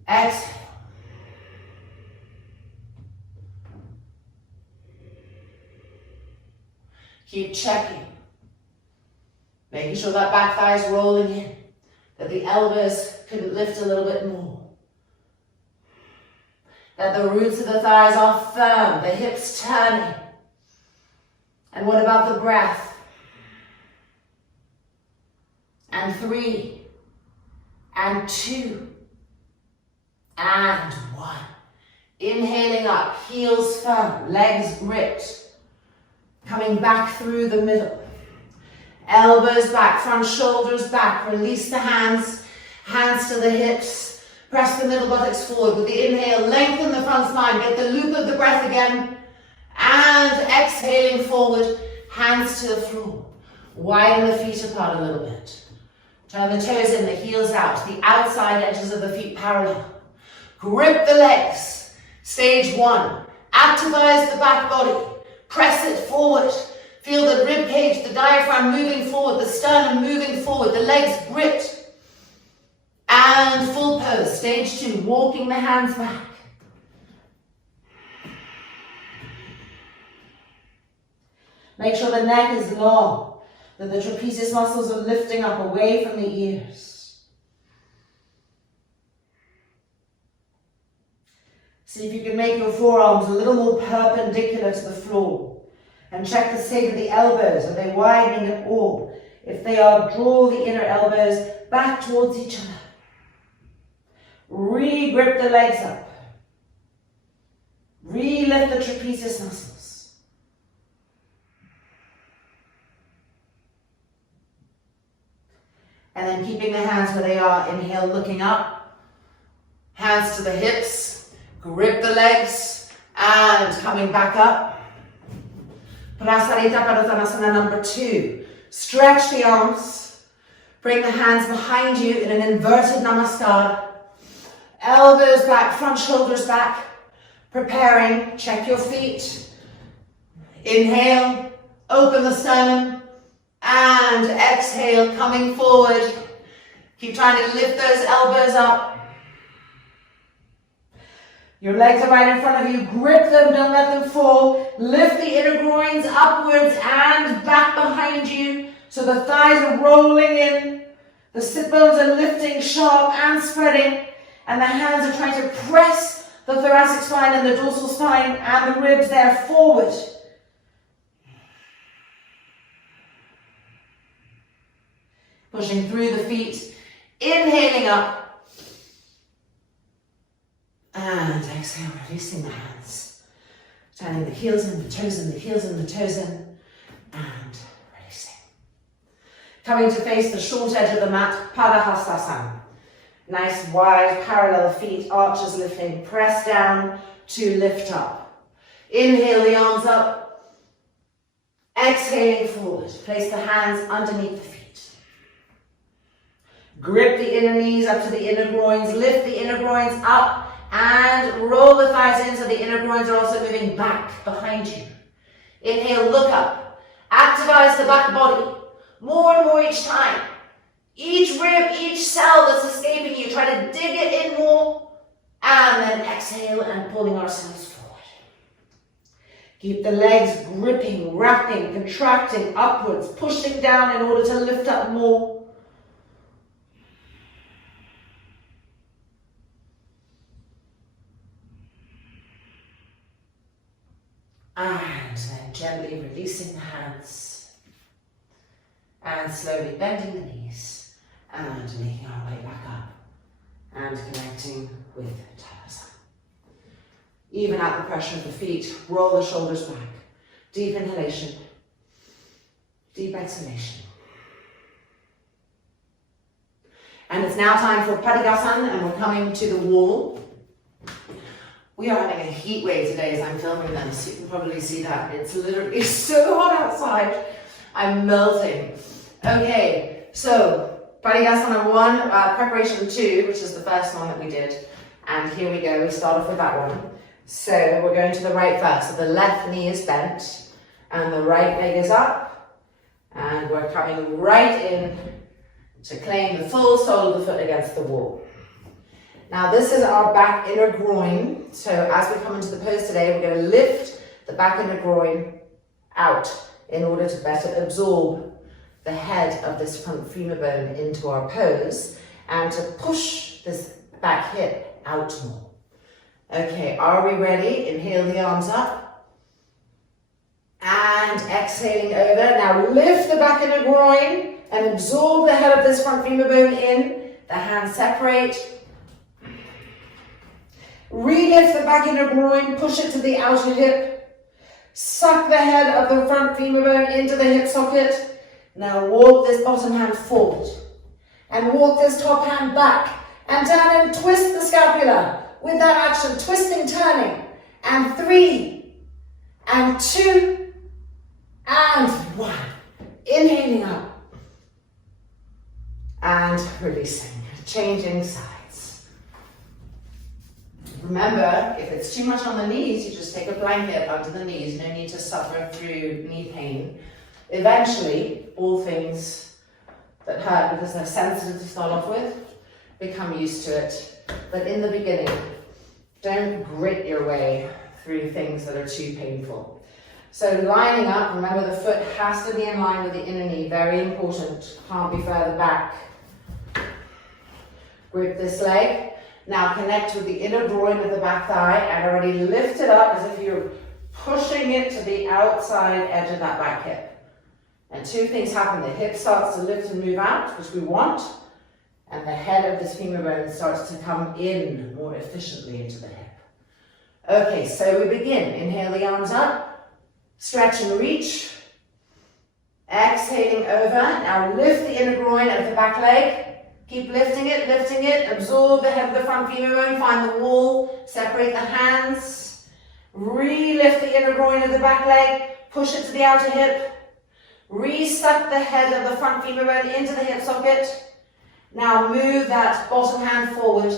Exhale. Keep checking. Making sure that back thigh is rolling in, that the elbows can lift a little bit more, that the roots of the thighs are firm, the hips turning. And what about the breath? And 3, and 2, and 1. Inhaling up, heels firm, legs gripped. Coming back through the middle. Elbows back, front shoulders back. Release the hands, hands to the hips. Press the middle buttocks forward. With the inhale, lengthen the front spine. Get the loop of the breath again. And exhaling forward, hands to the floor. Widen the feet apart a little bit. Turn the toes in, the heels out. The outside edges of the feet parallel. Grip the legs. Stage 1. Activize the back body. Press it forward. Feel the rib cage, the diaphragm moving forward, the sternum moving forward, the legs gripped. And full pose. Stage 2. Walking the hands back. Make sure the neck is long, that the trapezius muscles are lifting up away from the ears. See if you can make your forearms a little more perpendicular to the floor. And check the state of the elbows. Are they widening at all? If they are, draw the inner elbows back towards each other. Re-grip the legs up. Re-lift the trapezius muscles. And then keeping the hands where they are. Inhale, looking up. Hands to the hips. Grip the legs. And coming back up. Prasarita Padottanasana II. Stretch the arms. Bring the hands behind you in an inverted namaskar. Elbows back, front shoulders back. Preparing. Check your feet. Inhale. Open the sternum. And exhale, coming forward. Keep trying to lift those elbows up. Your legs are right in front of you. Grip them, don't let them fall. Lift the inner groins upwards and back behind you. So the thighs are rolling in. The sit bones are lifting sharp and spreading. And the hands are trying to press the thoracic spine and the dorsal spine and the ribs there forward. Pushing through the feet. Inhaling up. And exhale, releasing the hands. Turning the heels in, the toes in, the heels in, the toes in. And releasing. Coming to face the short edge of the mat, Parighasana. Nice wide parallel feet, arches lifting. Press down to lift up. Inhale the arms up. Exhaling forward. Place the hands underneath the feet. Grip the inner knees up to the inner groins. Lift the inner groins up. And roll the thighs in so the inner groins are also moving back behind you. Inhale, look up. Activize the back body. More and more each time. Each rib, each cell that's escaping you, try to dig it in more. And then exhale and pulling ourselves forward. Keep the legs gripping, wrapping, contracting upwards, pushing down in order to lift up more. And then gently releasing the hands. And slowly bending the knees. And making our way back up. And connecting with Tadasana. Even out the pressure of the feet, roll the shoulders back. Deep inhalation. Deep exhalation. And it's now time for Parighasana, and we're coming to the wall. We are having a heat wave today as I'm filming this. You can probably see that. It's literally so hot outside. I'm melting. Okay, so Parighasana 1, preparation 2, which is the first one that we did. And here we go, we start off with that one. So we're going to the right first. So the left knee is bent and the right leg is up. And we're coming right in to claim the full sole of the foot against the wall. Now this is our back inner groin. So as we come into the pose today, we're going to lift the back inner groin out in order to better absorb the head of this front femur bone into our pose and to push this back hip out more. Okay, are we ready? Inhale the arms up and exhaling over. Now lift the back inner groin and absorb the head of this front femur bone in. The hands separate. Relift the back inner groin, push it to the outer hip. Suck the head of the front femur bone into the hip socket. Now walk this bottom hand forward. And walk this top hand back. And turn and twist the scapula. With that action, twisting, turning. And 3, and 2, and 1. Inhaling up. And releasing. Changing sides. Remember, if it's too much on the knees, you just take a blanket under the knees. No need to suffer through knee pain. Eventually, all things that hurt because they're sensitive to start off with, become used to it. But in the beginning, don't grit your way through things that are too painful. So lining up, remember the foot has to be in line with the inner knee, very important, can't be further back. Grip this leg. Now connect with the inner groin of the back thigh and already lift it up as if you're pushing it to the outside edge of that back hip. And 2 things happen. The hip starts to lift and move out, which we want, and the head of this femur bone starts to come in more efficiently into the hip. Okay, so we begin. Inhale the arms up, stretch and reach. Exhaling over. Now lift the inner groin of the back leg. Keep lifting it, absorb the head of the front femur bone, find the wall, separate the hands, re-lift the inner groin of the back leg, push it to the outer hip, re-suck the head of the front femur bone into the hip socket. Now move that bottom hand forward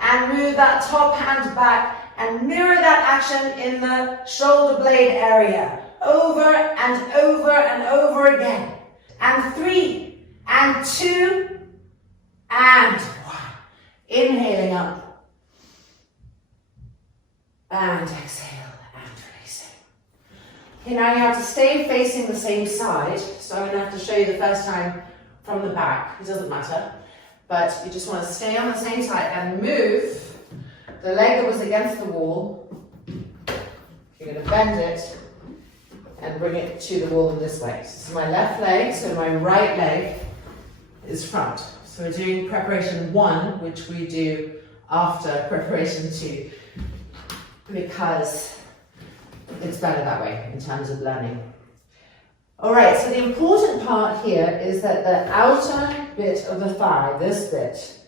and move that top hand back and mirror that action in the shoulder blade area, over and over and over again. And 3, and 2, and 1. Inhaling up. And exhale and releasing. Okay, now you have to stay facing the same side. So I'm going to have to show you the first time from the back. It doesn't matter. But you just want to stay on the same side and move the leg that was against the wall. You're going to bend it and bring it to the wall in this way. So my left leg, so my right leg is front. So we're doing preparation 1, which we do after preparation 2, because it's better that way in terms of learning. All right, so the important part here is that the outer bit of the thigh, this bit,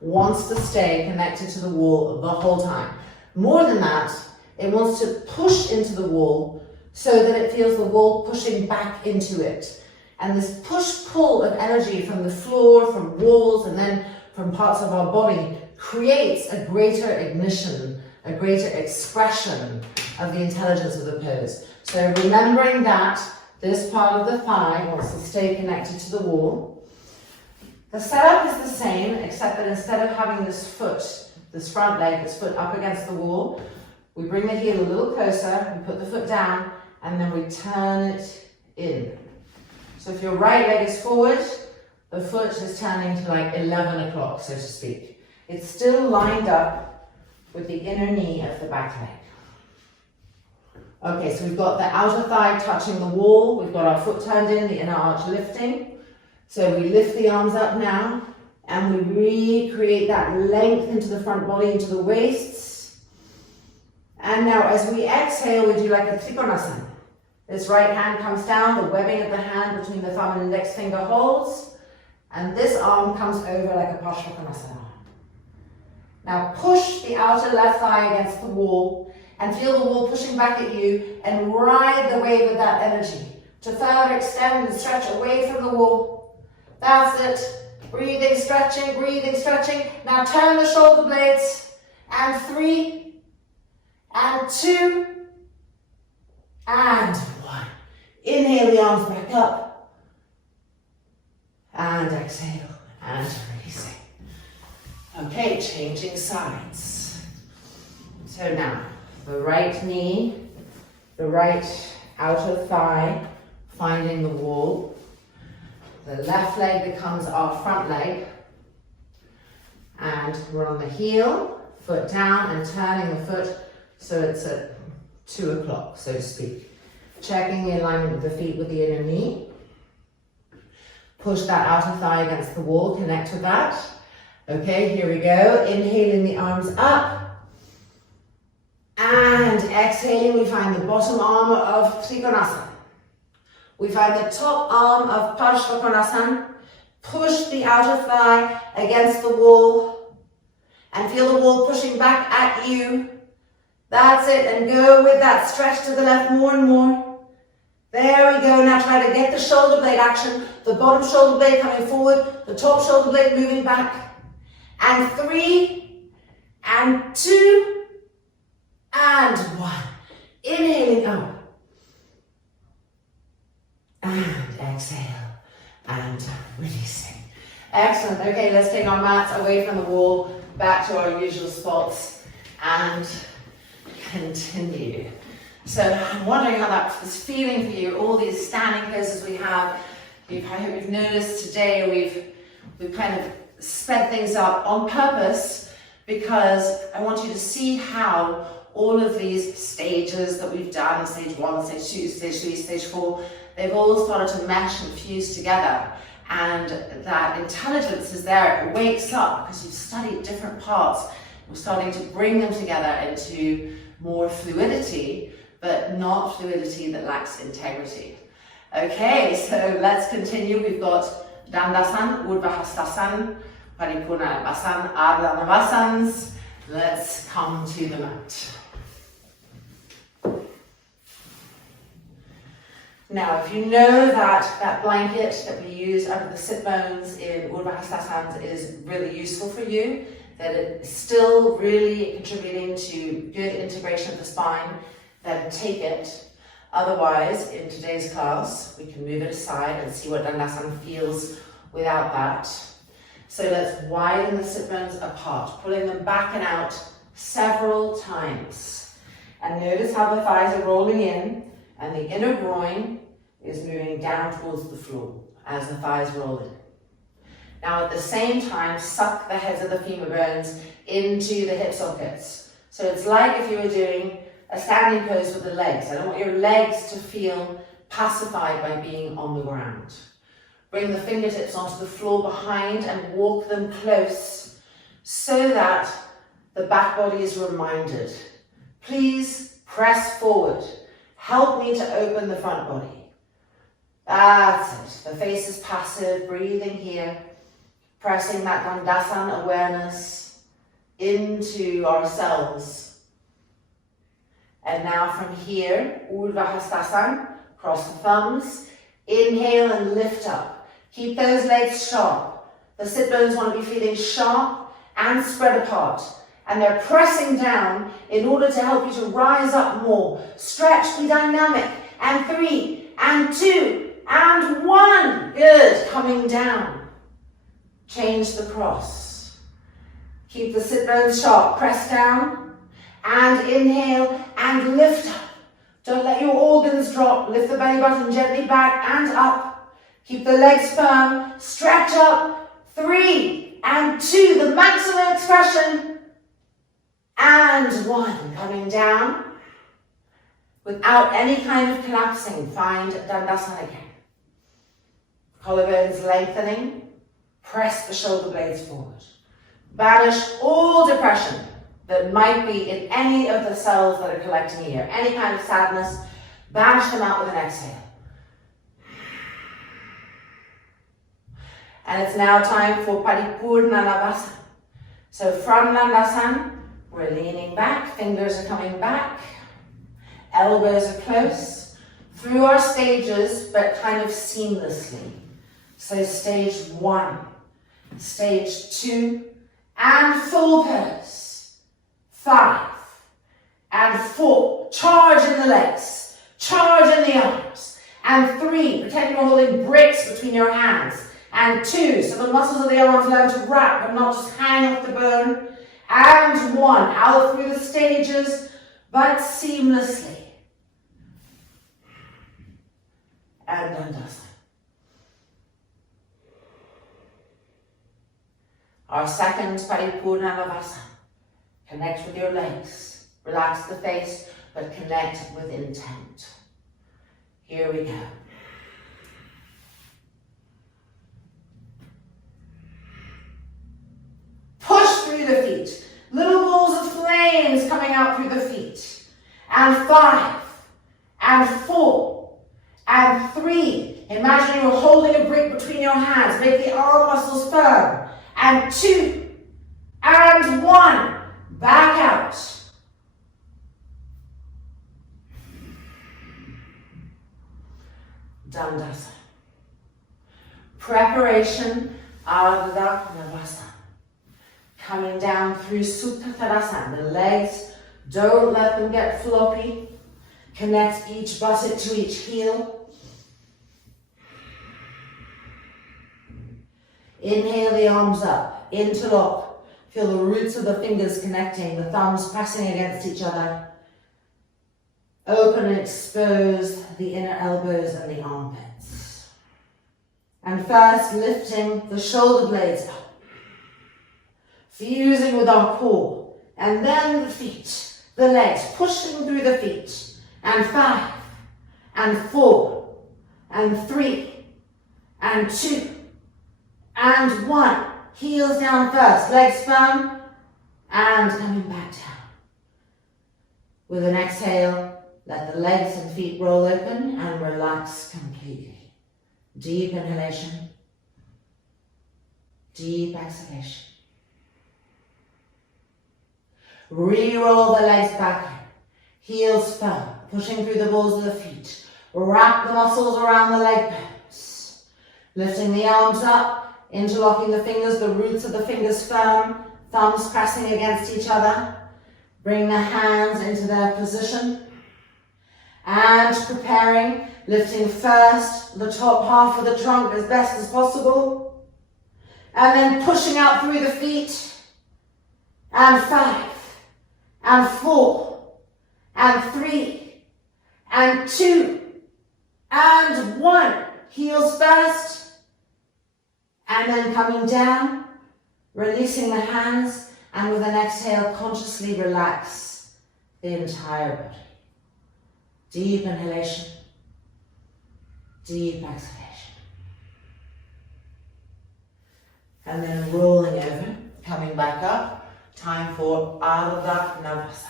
wants to stay connected to the wall the whole time. More than that, it wants to push into the wall so that it feels the wall pushing back into it. And this push-pull of energy from the floor, from walls, and then from parts of our body creates a greater ignition, a greater expression of the intelligence of the pose. So remembering that this part of the thigh wants to stay connected to the wall. The setup is the same, except that instead of having this foot, this front leg, this foot up against the wall, we bring the heel a little closer, we put the foot down, and then we turn it in. So if your right leg is forward, the foot is turning to like 11 o'clock, so to speak. It's still lined up with the inner knee of the back leg. Okay, so we've got the outer thigh touching the wall, we've got our foot turned in, the inner arch lifting. So we lift the arms up now, and we recreate that length into the front body, into the waists. And now as we exhale, we do like a Trikonasana. This right hand comes down, the webbing of the hand between the thumb and index finger holds, and this arm comes over like a Parsvakonasanas. Now push the outer left thigh against the wall and feel the wall pushing back at you, and ride the wave of that energy to further extend and stretch away from the wall. That's it. Breathing, stretching, breathing, stretching. Now turn the shoulder blades and 3, and 2, and 1. Inhale the arms back up, and exhale, and releasing. Okay, changing sides. So now, the right knee, the right outer thigh, finding the wall. The left leg becomes our front leg. And we're on the heel, foot down, and turning the foot so it's at 2 o'clock, so to speak. Checking the alignment of the feet with the inner knee. Push that outer thigh against the wall, connect with that. Okay, here we go. Inhaling the arms up. And exhaling, we find the bottom arm of Trikonasana. We find the top arm of Parsvakonasanas. Push the outer thigh against the wall and feel the wall pushing back at you. That's it, and go with that stretch to the left more and more. There we go. Now try to get the shoulder blade action. The bottom shoulder blade coming forward, the top shoulder blade moving back. And 3, and 2, and 1. Inhaling up. And exhale. And releasing. Excellent. Okay, let's take our mats away from the wall, back to our usual spots, and continue. So I'm wondering how that was feeling for you, all these standing poses we have. I hope you've noticed today we've kind of sped things up on purpose, because I want you to see how all of these stages that we've done, stage 1, stage 2, stage 3, stage 4, they've all started to mesh and fuse together. And that intelligence is there, it wakes up because you've studied different parts. We're starting to bring them together into more fluidity, but not fluidity that lacks integrity. Okay, so let's continue. We've got Dandasana, Parighasana, Parivrtta Parsvakonasanas. Let's come to the mat. Now, if you know that blanket that we use under the sit bones in Parighasana is really useful for you, that it's still really contributing to good integration of the spine, then take it. Otherwise, in today's class, we can move it aside and see what Dandasana feels without that. So let's widen the sit bones apart, pulling them back and out several times. And notice how the thighs are rolling in and the inner groin is moving down towards the floor as the thighs roll in. Now at the same time, suck the heads of the femur bones into the hip sockets. So it's like if you were doing a standing pose with the legs. I don't want your legs to feel pacified by being on the ground. Bring the fingertips onto the floor behind and walk them close so that the back body is reminded. Please press forward. Help me to open the front body. That's it. The face is passive, breathing here, pressing that Dandasana awareness into ourselves. And now from here, Parivrtta, cross the thumbs, inhale and lift up. Keep those legs sharp. The sit bones want to be feeling sharp and spread apart. And they're pressing down in order to help you to rise up more. Stretch, be dynamic. And 3, and 2, and 1. Good. Coming down. Change the cross. Keep the sit bones sharp. Press down. And inhale and lift up. Don't let your organs drop. Lift the belly button gently back and up. Keep the legs firm. Stretch up. 3, and 2. The maximum expression. And 1. Coming down. Without any kind of collapsing, find Dandasana again. Collarbones lengthening. Press the shoulder blades forward. Banish all depression that might be in any of the cells that are collecting here. Any kind of sadness, banish them out with an exhale. And it's now time for Parivrtta. So from Dandasana, we're leaning back, fingers are coming back, elbows are close, through our stages, but kind of seamlessly. So stage 1, stage 2, and full pose. 5, and 4. Charge in the legs, charge in the arms, and 3. Pretend you're holding bricks between your hands, and 2. So the muscles of the arms learn to wrap but not just hang off the bone, and 1. Out through the stages, but seamlessly. And Dandasana. Our second Parivrtta. Connect with your legs. Relax the face, but connect with intent. Here we go. Push through the feet. Little balls of flames coming out through the feet. And 5, and 4, and 3. Imagine you're holding a brick between your hands. Make the arm muscles firm. And 2, and 1. Back out. Dandasana. Preparation, Ardha Navasana. Coming down through Supta Tadasana. The legs, don't let them get floppy. Connect each buttock to each heel. Inhale the arms up, interlock. Feel the roots of the fingers connecting, the thumbs pressing against each other. Open and expose the inner elbows and the armpits. And first, lifting the shoulder blades up. Fusing with our core. And then the feet, the legs, pushing through the feet. And 5, and 4, and 3, and 2, and 1. Heels down first, legs firm, and coming back down. With an exhale, let the legs and feet roll open and relax completely. Deep inhalation, deep exhalation. Re-roll the legs back in, heels firm, pushing through the balls of the feet. Wrap the muscles around the leg bones. Lifting the arms up, interlocking the fingers, the roots of the fingers firm, thumbs pressing against each other. Bring the hands into their position. And preparing, lifting first the top half of the trunk as best as possible. And then pushing out through the feet. And 5, and 4, and 3, and 2, and 1. Heels first. And then coming down, releasing the hands, and with an exhale, consciously relax the entire body. Deep inhalation, deep exhalation. And then rolling over, coming back up. Time for Ardha Navasana.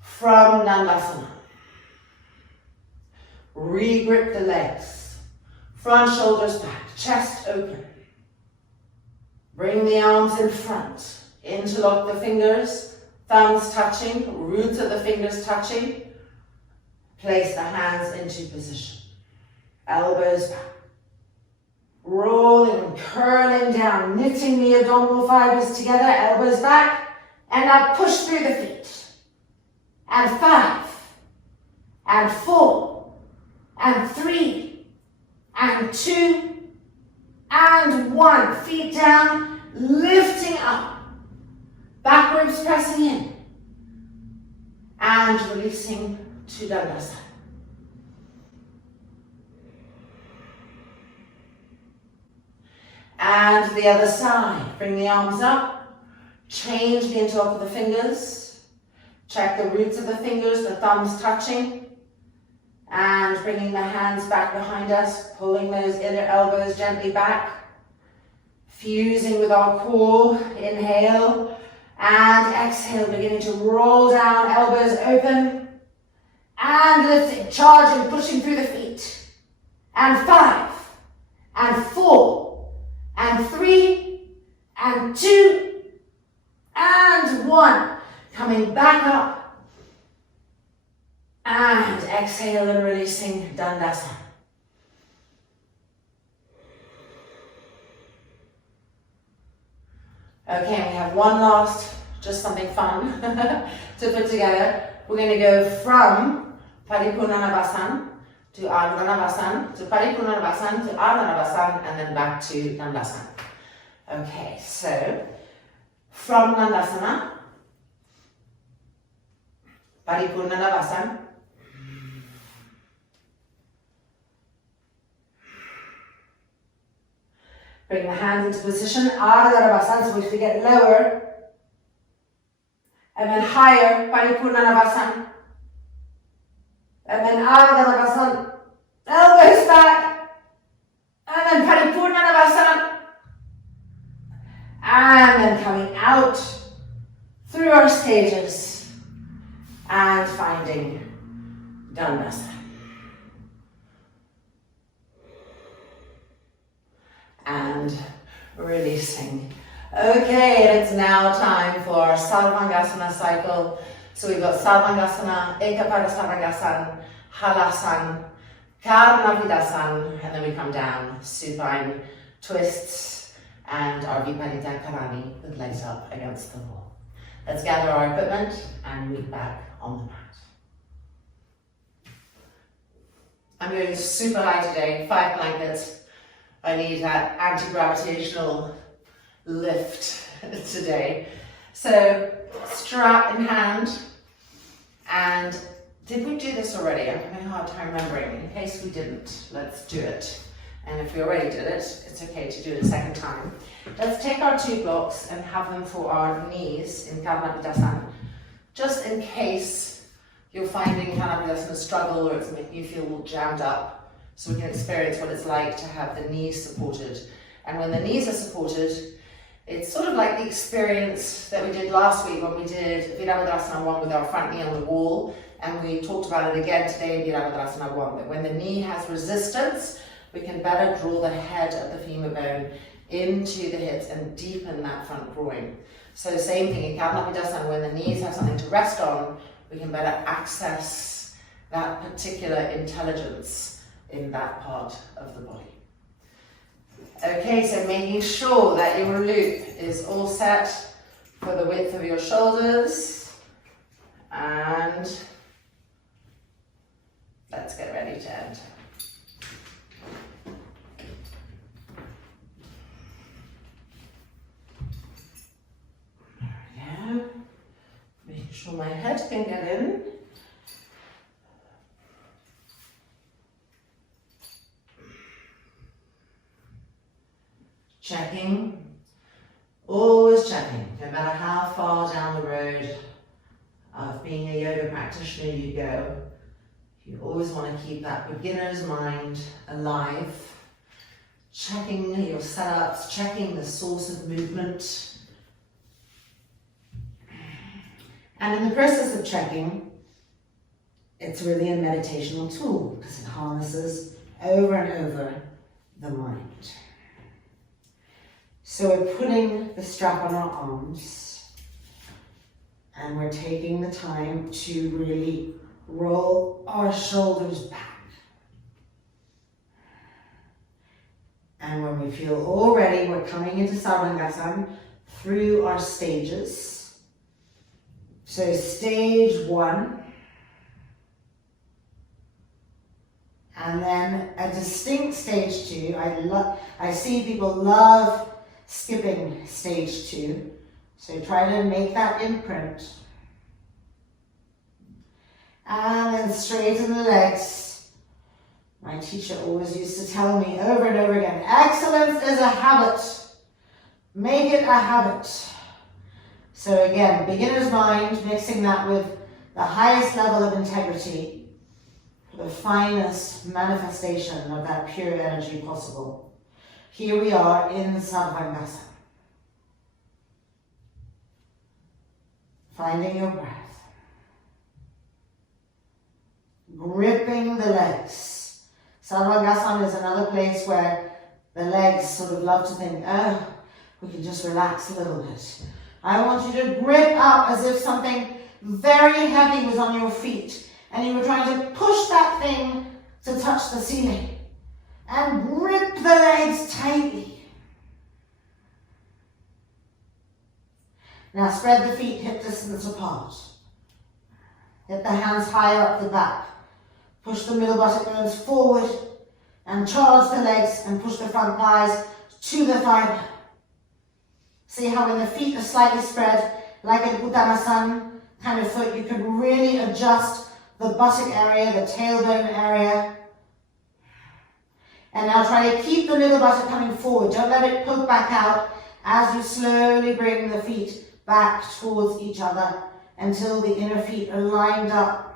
From Dandasana, re-grip the legs. Front shoulders back, chest open. Bring the arms in front. Interlock the fingers, thumbs touching, roots of the fingers touching. Place the hands into position. Elbows back. Rolling, curling down, knitting the abdominal fibers together, elbows back. And now push through the feet. And 5, and 4, and 3, and 2, and 1. Feet down, lifting up. Back ribs pressing in. And releasing to Dandasana. And the other side. Bring the arms up. Change the interlock of the fingers. Check the roots of the fingers, the thumbs touching. And bringing the hands back behind us, pulling those inner elbows gently back. Fusing with our core, inhale. And exhale, beginning to roll down, elbows open. And lifting, charging, pushing through the feet. And 5, and 4, and 3, and 2, and 1. Coming back up. And exhale and releasing Dandasana. Okay, we have one last, just something fun to put together. We're going to go from Parivrtta to Ardhanavasana, to Parivrtta to Ardhanavasana, and then back to Dandasana. Okay, so from Dandasana, Parivrtta. Bring the hands into position, Ardhanavasana, so we get lower, and then higher, Parivrtta. And then Ardhanavasana, elbows back, and then Parivrtta. And then coming out through our stages and finding Dandasana. And releasing. Okay, it's now time for our Sarvangasana cycle. So we've got Sarvangasana, Ekapadasarvangasana, Halasana, Karnavidasana, and then we come down, supine twists, and our Viparita Karani with legs up against the wall. Let's gather our equipment and meet back on the mat. I'm going super high today, 5 blankets. I need that anti-gravitational lift today. So strap in hand, and did we do this already? I'm having a hard time remembering. In case we didn't, let's do it. And if we already did it, it's okay to do it a second time. Let's take our 2 blocks and have them for our knees in Karnavidasana, just in case you're finding Karnavidasana struggle or it's making you feel all jammed up. So we can experience what it's like to have the knees supported. And when the knees are supported, it's sort of like the experience that we did last week when we did Virabhadrasana 1 with our front knee on the wall. And we talked about it again today in Virabhadrasana 1, that when the knee has resistance, we can better draw the head of the femur bone into the hips and deepen that front groin. So same thing in Karnavidasana, when the knees have something to rest on, we can better access that particular intelligence in that part of the body. Okay, so making sure that your loop is all set for the width of your shoulders, and let's get ready to enter. There we go. Making sure my head can get in. Checking, always checking, no matter how far down the road of being a yoga practitioner you go, you always want to keep that beginner's mind alive, checking your setups, checking the source of movement. And in the process of checking, it's really a meditational tool because it harnesses over and over the mind. So we're putting the strap on our arms and we're taking the time to really roll our shoulders back. And when we feel all ready, we're coming into Sarvangasana through our stages. So stage 1, and then a distinct stage 2. I see people love skipping stage 2, so try to make that imprint. And then straighten the legs. My teacher always used to tell me over and over again, excellence is a habit. Make it a habit. So again, beginner's mind, mixing that with the highest level of integrity, the finest manifestation of that pure energy possible. Here we are in Sarvangasana. Finding your breath. Gripping the legs. Sarvangasana is another place where the legs sort of love to think, oh, we can just relax a little bit. I want you to grip up as if something very heavy was on your feet and you were trying to push that thing to touch the ceiling. And grip the legs tightly. Now spread the feet hip distance apart. Get the hands higher up the back. Push the middle buttock bones forward and charge the legs and push the front thighs to the thigh bone. See how when the feet are slightly spread, like an Uttanasana kind of foot, you can really adjust the buttock area, the tailbone area. And now try to keep the middle buttock coming forward. Don't let it poke back out as you slowly bring the feet back towards each other until the inner feet are lined up.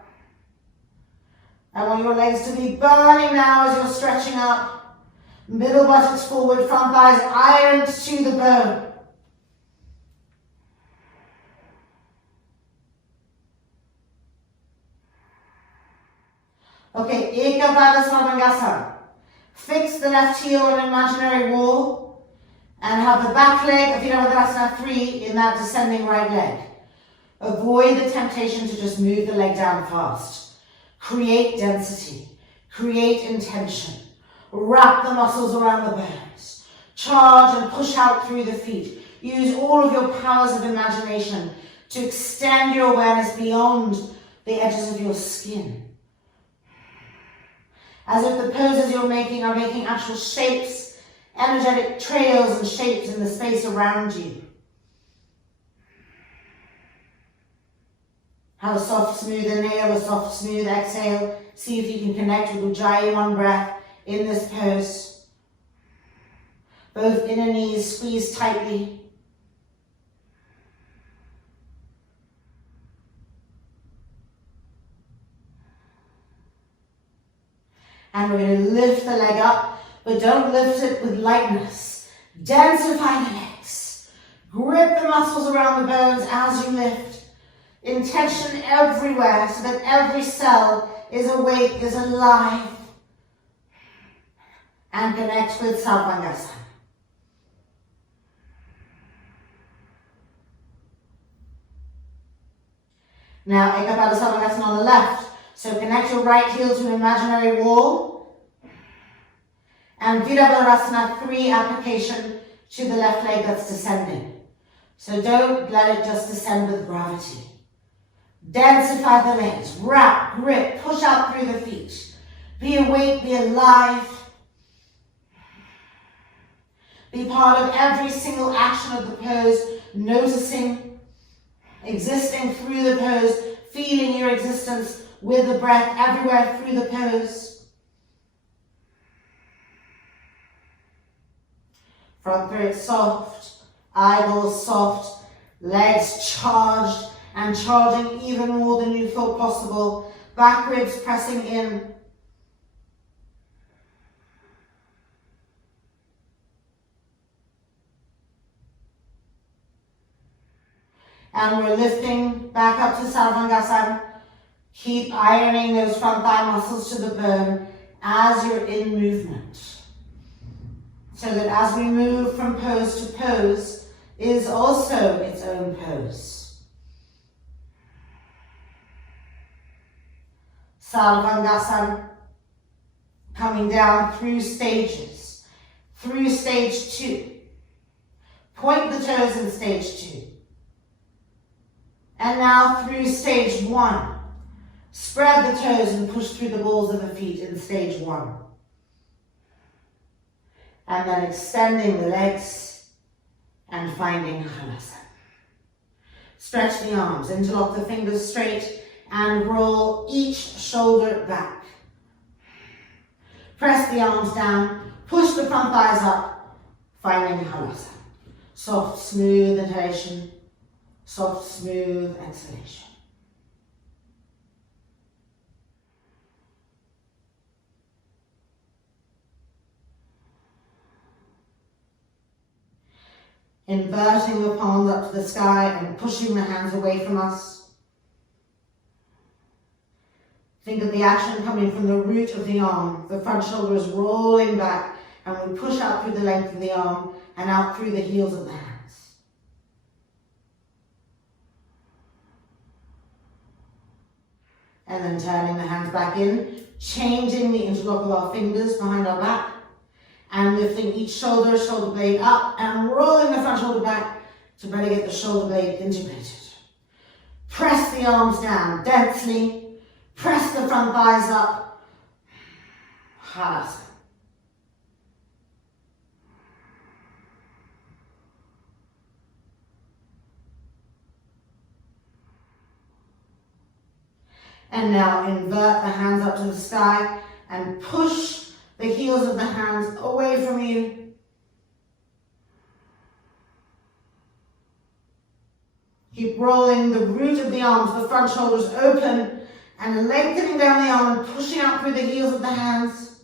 I want your legs to be burning now as you're stretching up. Middle buttocks forward, front thighs ironed to the bone. Okay, Parivrtta Parsvakonasanas. Fix the left heel on an imaginary wall and have the back leg of Parighasana III in that descending right leg. Avoid the temptation to just move the leg down fast. Create density, create intention. Wrap the muscles around the bones. Charge and push out through the feet. Use all of your powers of imagination to extend your awareness beyond the edges of your skin. As if the poses you're making are making actual shapes, energetic trails and shapes in the space around you. Have a soft, smooth inhale, a soft, smooth exhale. See if you can connect with Ujjayi in one breath in this pose. Both inner knees squeeze tightly. And we're going to lift the leg up, but don't lift it with lightness. Densify the legs. Grip the muscles around the bones as you lift. Intention everywhere so that every cell is awake, is alive. And connect with Parighasana. Now, Parivrtta Parsvakonasanas on the left. So connect your right heel to an imaginary wall. And Parighasana III application to the left leg that's descending. So don't let it just descend with gravity. Densify the legs, wrap, grip, push out through the feet. Be awake, be alive. Be part of every single action of the pose, noticing, existing through the pose, feeling your existence with the breath everywhere through the pose. Front throat soft, eyeballs soft, legs charged and charging even more than you thought possible. Back ribs pressing in. And we're lifting back up to Parighasana. Keep ironing those front thigh muscles to the bone as you're in movement. So that as we move from pose to pose is also its own pose. Parighasana, coming down through stages. Through stage 2. Point the toes in stage 2. And now through stage 1. Spread the toes and push through the balls of the feet in stage 1. And then extending the legs and finding Asana. Stretch the arms, interlock the fingers straight and roll each shoulder back. Press the arms down, push the front thighs up, finding Asana. Soft, smooth inhalation, soft, smooth exhalation. Inverting the palms up to the sky and pushing the hands away from us. Think of the action coming from the root of the arm. The front shoulder is rolling back and we push out through the length of the arm and out through the heels of the hands. And then turning the hands back in, changing the interlock of our fingers behind our back, and lifting each shoulder blade up and rolling the front shoulder back to really get the shoulder blade integrated. Press the arms down densely. Press the front thighs up. Halasana. And now invert the hands up to the sky and push the heels of the hands away from you. Keep rolling the root of the arms, the front shoulders open, and lengthening down the arm and pushing out through the heels of the hands.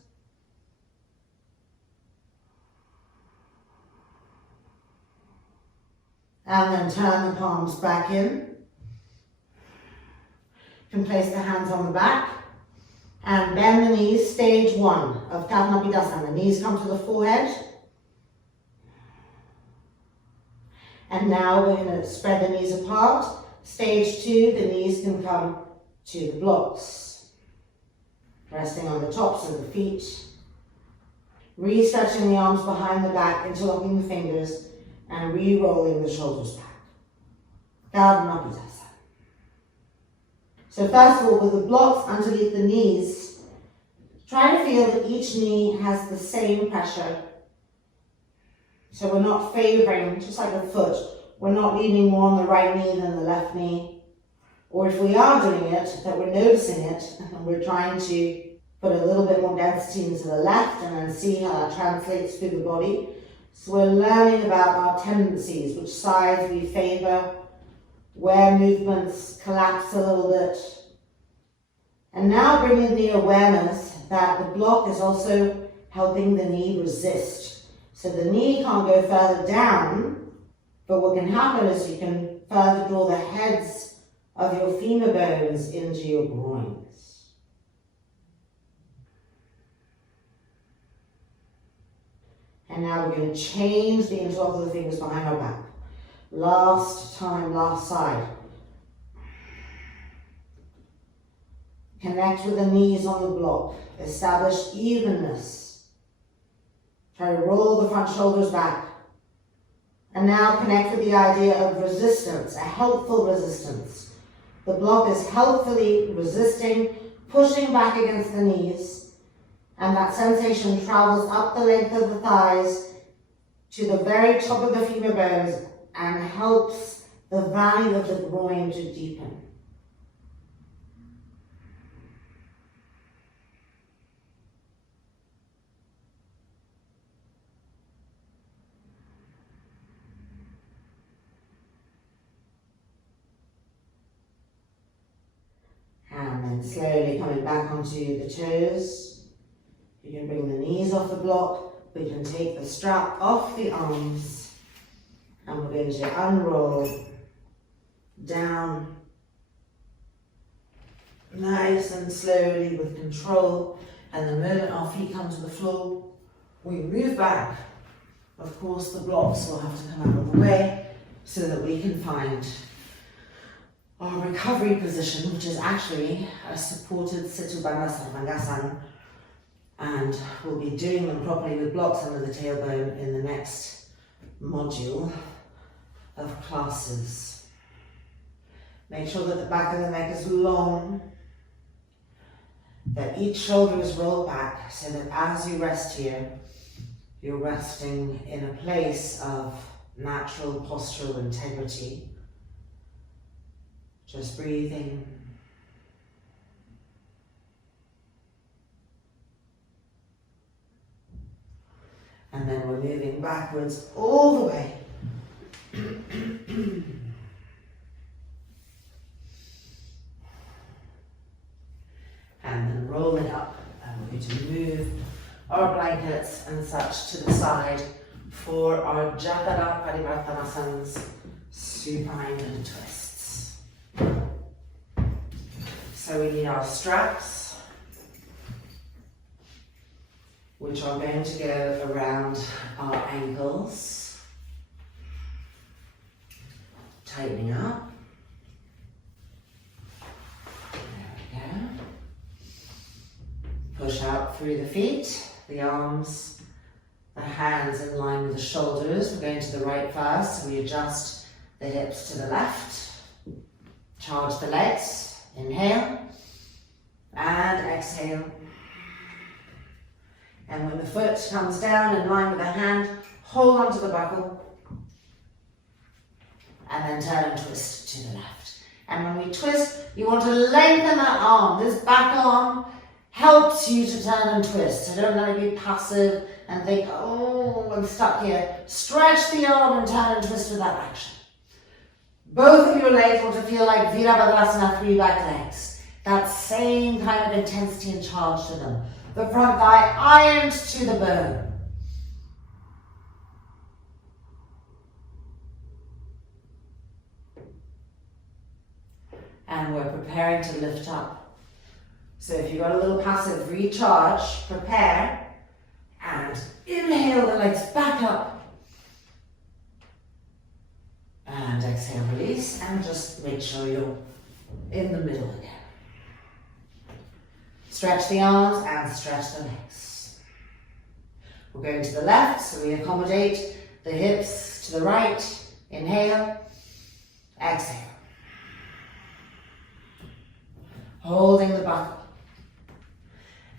And then turn the palms back in. You can place the hands on the back and bend the knees, stage 1 of Padottanasana. The knees come to the forehead. And now we're going to spread the knees apart. Stage 2, the knees can come to the blocks. Resting on the tops of the feet. Re-stretching the arms behind the back, interlocking the fingers, and re-rolling the shoulders back. Padottanasana. So first of all, with the blocks underneath the knees, try to feel that each knee has the same pressure. So we're not favoring, just like a foot, we're not leaning more on the right knee than the left knee. Or if we are doing it, that we're noticing it, and we're trying to put a little bit more density into the left and then see how that translates through the body. So we're learning about our tendencies, which sides we favor, where movements collapse a little bit. And now bringing the awareness that the block is also helping the knee resist. So the knee can't go further down, but what can happen is you can further draw the heads of your femur bones into your groins. And now we're going to change the interlock of the fingers behind our back. Last time, last side. Connect with the knees on the block. Establish evenness. Try to roll the front shoulders back. And now connect with the idea of resistance, a helpful resistance. The block is helpfully resisting, pushing back against the knees, and that sensation travels up the length of the thighs to the very top of the femur bones and helps the valley of the groin to deepen. And then slowly coming back onto the toes. You can bring the knees off the block. We can take the strap off the arms. And we're going to unroll down. Nice and slowly with control. And the moment our feet come to the floor, we move back. Of course, the blocks will have to come out of the way so that we can find our recovery position, which is actually a supported Parighasana, and we'll be doing them properly with blocks under the tailbone in the next module of classes. Make sure that the back of the neck is long, that each shoulder is rolled back so that as you rest here, you're resting in a place of natural postural integrity. Just breathing. And then we're moving backwards all the way. And then rolling up. And we're going to move our blankets and such to the side for our Parivrtta Parsvakonasanas, supine and twists. So we need our straps, which are going to go around our ankles. Tightening up. There we go. Push out through the feet, the arms, the hands in line with the shoulders. We're going to the right first, so we adjust the hips to the left. Charge the legs. Inhale and exhale. And when the foot comes down in line with the hand, hold onto the buckle and then turn and twist to the left. And when we twist, you want to lengthen that arm. This back arm helps you to turn and twist. So don't let it be passive and think, oh, I'm stuck here. Stretch the arm and turn and twist with that action. Both of your legs want to feel like Parivrtta Parsvakonasanas 3 back legs. That same kind of intensity and charge to them. The front thigh ironed to the bone. And we're preparing to lift up. So if you've got a little passive recharge, prepare and inhale the legs back up. And exhale, release, and just make sure you're in the middle again. Stretch the arms and stretch the legs. We're going to the left, so we accommodate the hips to the right. Inhale, exhale. Holding the buckle.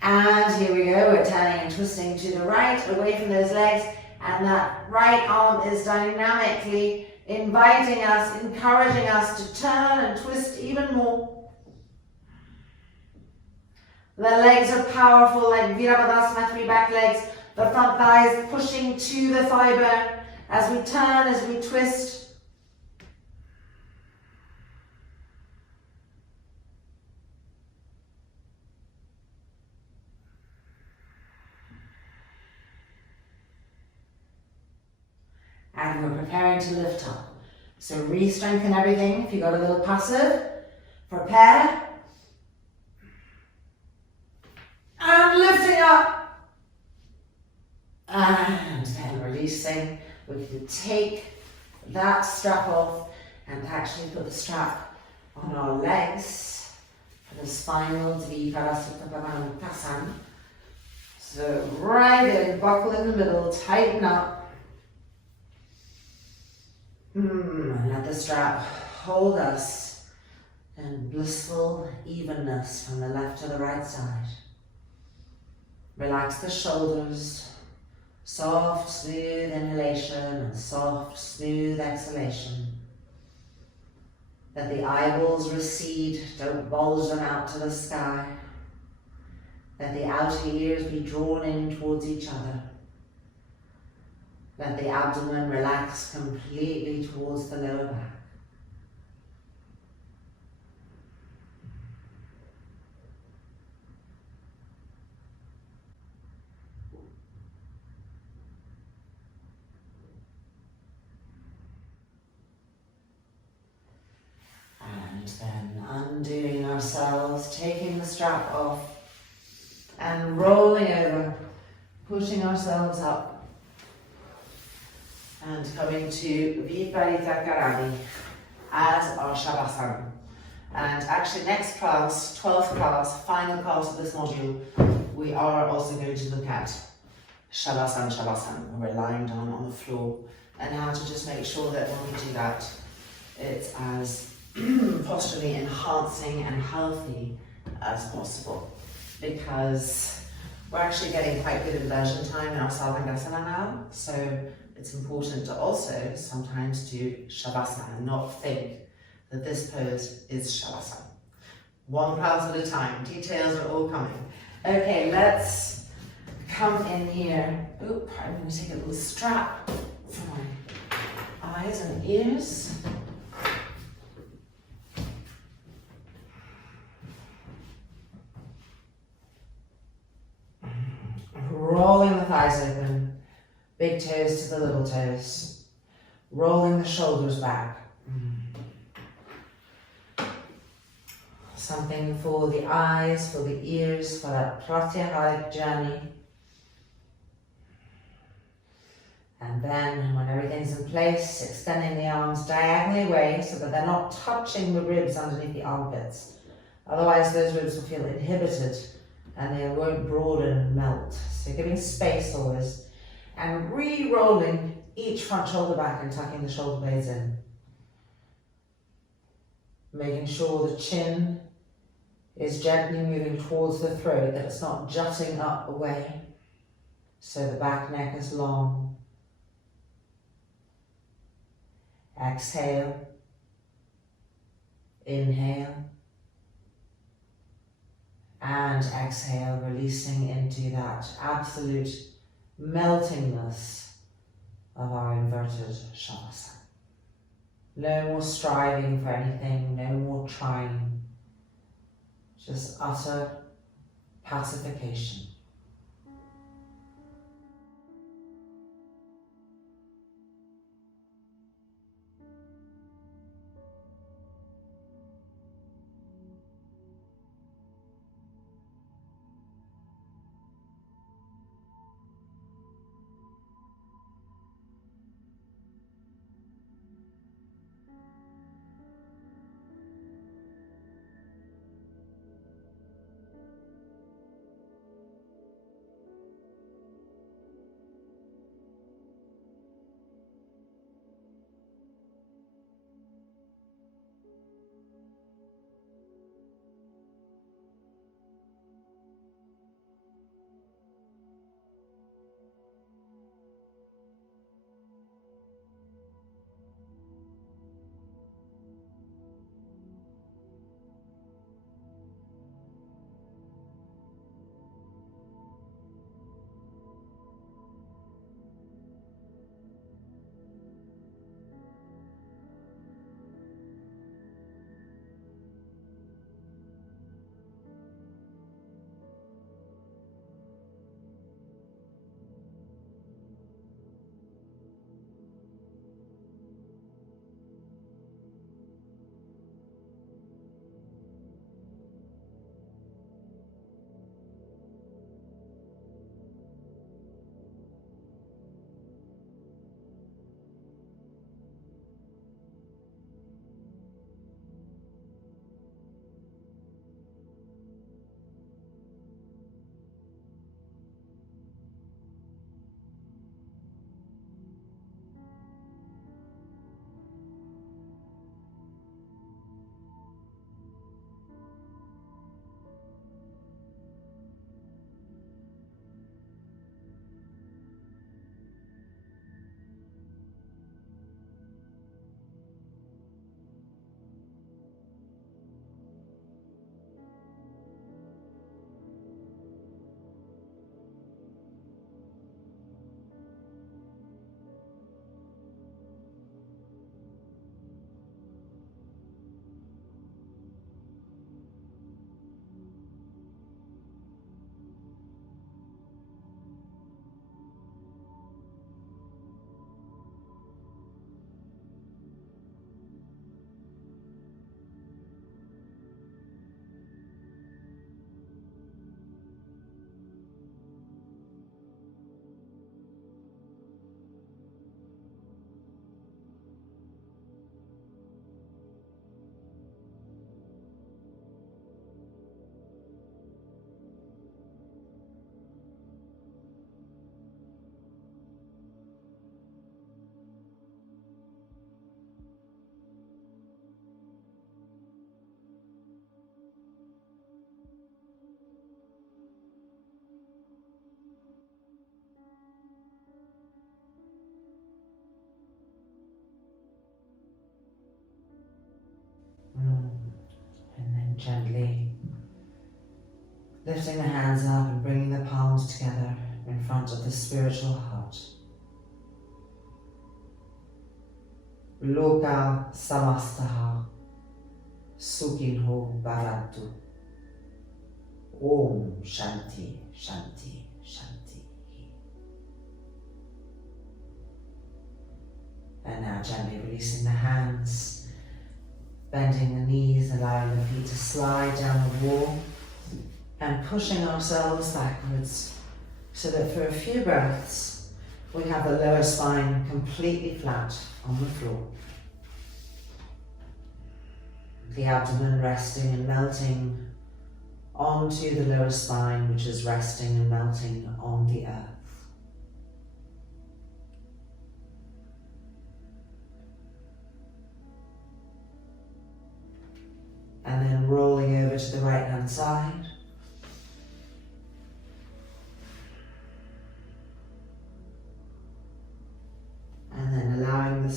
And here we go, we're turning and twisting to the right, away from those legs, and that right arm is dynamically inviting us, encouraging us to turn and twist even more. The legs are powerful, like Parivrtta Parsvakonasanas 3 back legs, the front thighs pushing to the thigh bone as we turn, as we twist. And we're preparing to lift up. So re-strengthen everything. If you've got a little passive, prepare. And lifting up. And then releasing. We can take that strap off and actually put the strap on our legs for the spinal to be Prasarita Padottanasana. So right in, buckle in the middle, tighten up. And let the strap hold us in blissful evenness from the left to the right side. Relax the shoulders, soft, smooth inhalation and soft, smooth exhalation. Let the eyeballs recede, don't bulge them out to the sky. Let the outer ears be drawn in towards each other. Let the abdomen relax completely towards the lower back. And then undoing ourselves, taking the strap off and rolling over, pushing ourselves up. And coming to Viparita Karani as our Shavasana. And actually next class, 12th class, final class of this module, we are also going to look at Shavasana, where we're lying down on the floor, and how to just make sure that when we do that, it's as posturally enhancing and healthy as possible. Because we're actually getting quite good inversion time in our Parighasana now, so it's important to also sometimes do Shavasana and not think that this pose is Shavasana. One class at a time, details are all coming. Okay, let's come in here. Oop, I'm going to take a little strap for my eyes and ears. Rolling the thighs open. Big toes to the little toes. Rolling the shoulders back. Something for the eyes, for the ears, for that pratyaharic journey. And then when everything's in place, extending the arms diagonally away so that they're not touching the ribs underneath the armpits. Otherwise those ribs will feel inhibited and they won't broaden and melt. So giving space always. And re-rolling each front shoulder back and tucking the shoulder blades in. Making sure the chin is gently moving towards the throat, that it's not jutting up away, so the back neck is long. Exhale, inhale, and exhale, releasing into that absolute meltingness of our inverted shavasana. No more striving for anything, no more trying, just utter pacification. And then gently lifting the hands up and bringing the palms together in front of the spiritual heart. Loka samastaha sukhinho bhavantu. Om Shanti, Shanti, Shanti. And now gently releasing the hands, bending the knees, allowing the feet to slide down the wall and pushing ourselves backwards so that for a few breaths we have the lower spine completely flat on the floor. The abdomen resting and melting onto the lower spine, which is resting and melting on the earth.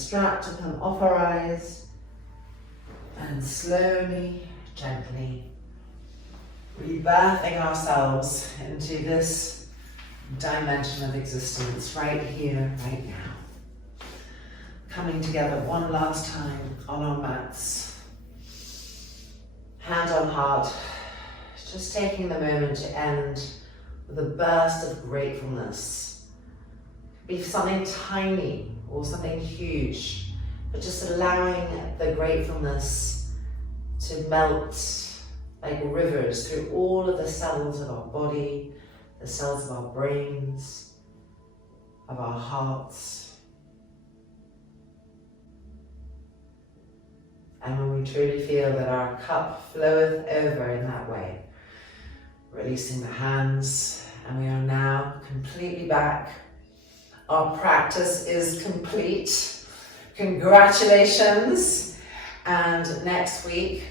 strap to come off our eyes, and slowly, gently, rebirthing ourselves into this dimension of existence right here, right now. Coming together one last time on our mats, hand on heart, just taking the moment to end with a burst of gratefulness. Be something tiny or something huge, but just allowing the gratefulness to melt like rivers through all of the cells of our body, the cells of our brains, of our hearts. And when we truly feel that our cup floweth over in that way, releasing the hands, and we are now completely back. Our practice is complete. Congratulations. And next week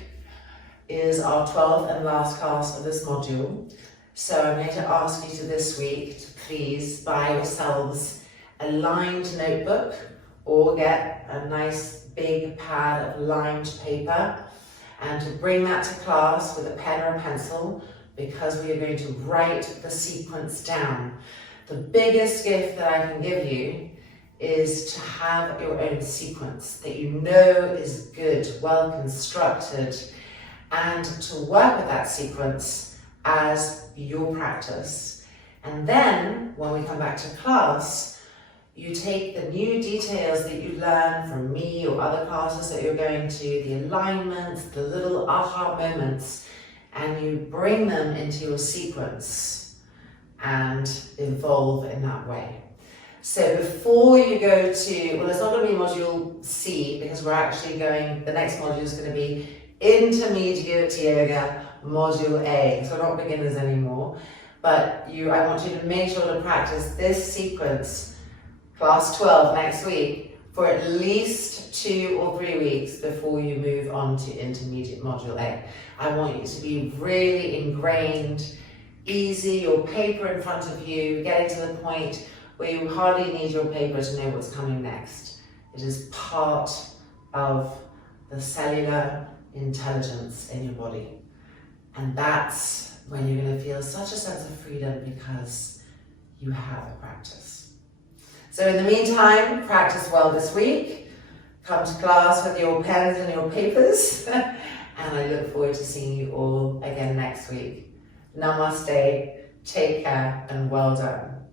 is our 12th and last class of this module. So I'm going to ask you to this week to please buy yourselves a lined notebook or get a nice big pad of lined paper and to bring that to class with a pen or a pencil, because we are going to write the sequence down. The biggest gift that I can give you is to have your own sequence that you know is good, well constructed, and to work with that sequence as your practice. And then when we come back to class, you take the new details that you learn from me or other classes that you're going to, the alignments, the little aha moments, and you bring them into your sequence and evolve in that way. So before you go to, well, it's not going to be module C, because we're actually going, the next module is going to be intermediate yoga module A. So we're not beginners anymore, but I want you to make sure to practice this sequence, class 12 next week, for at least 2 or 3 weeks before you move on to intermediate module A. I want you to be really ingrained, easy, your paper in front of you, getting to the point where you hardly need your paper to know what's coming next. It is part of the cellular intelligence in your body. And that's when you're going to feel such a sense of freedom, because you have a practice. So in the meantime, practice well this week. Come to class with your pens and your papers. And I look forward to seeing you all again next week. Namaste, take care, and well done.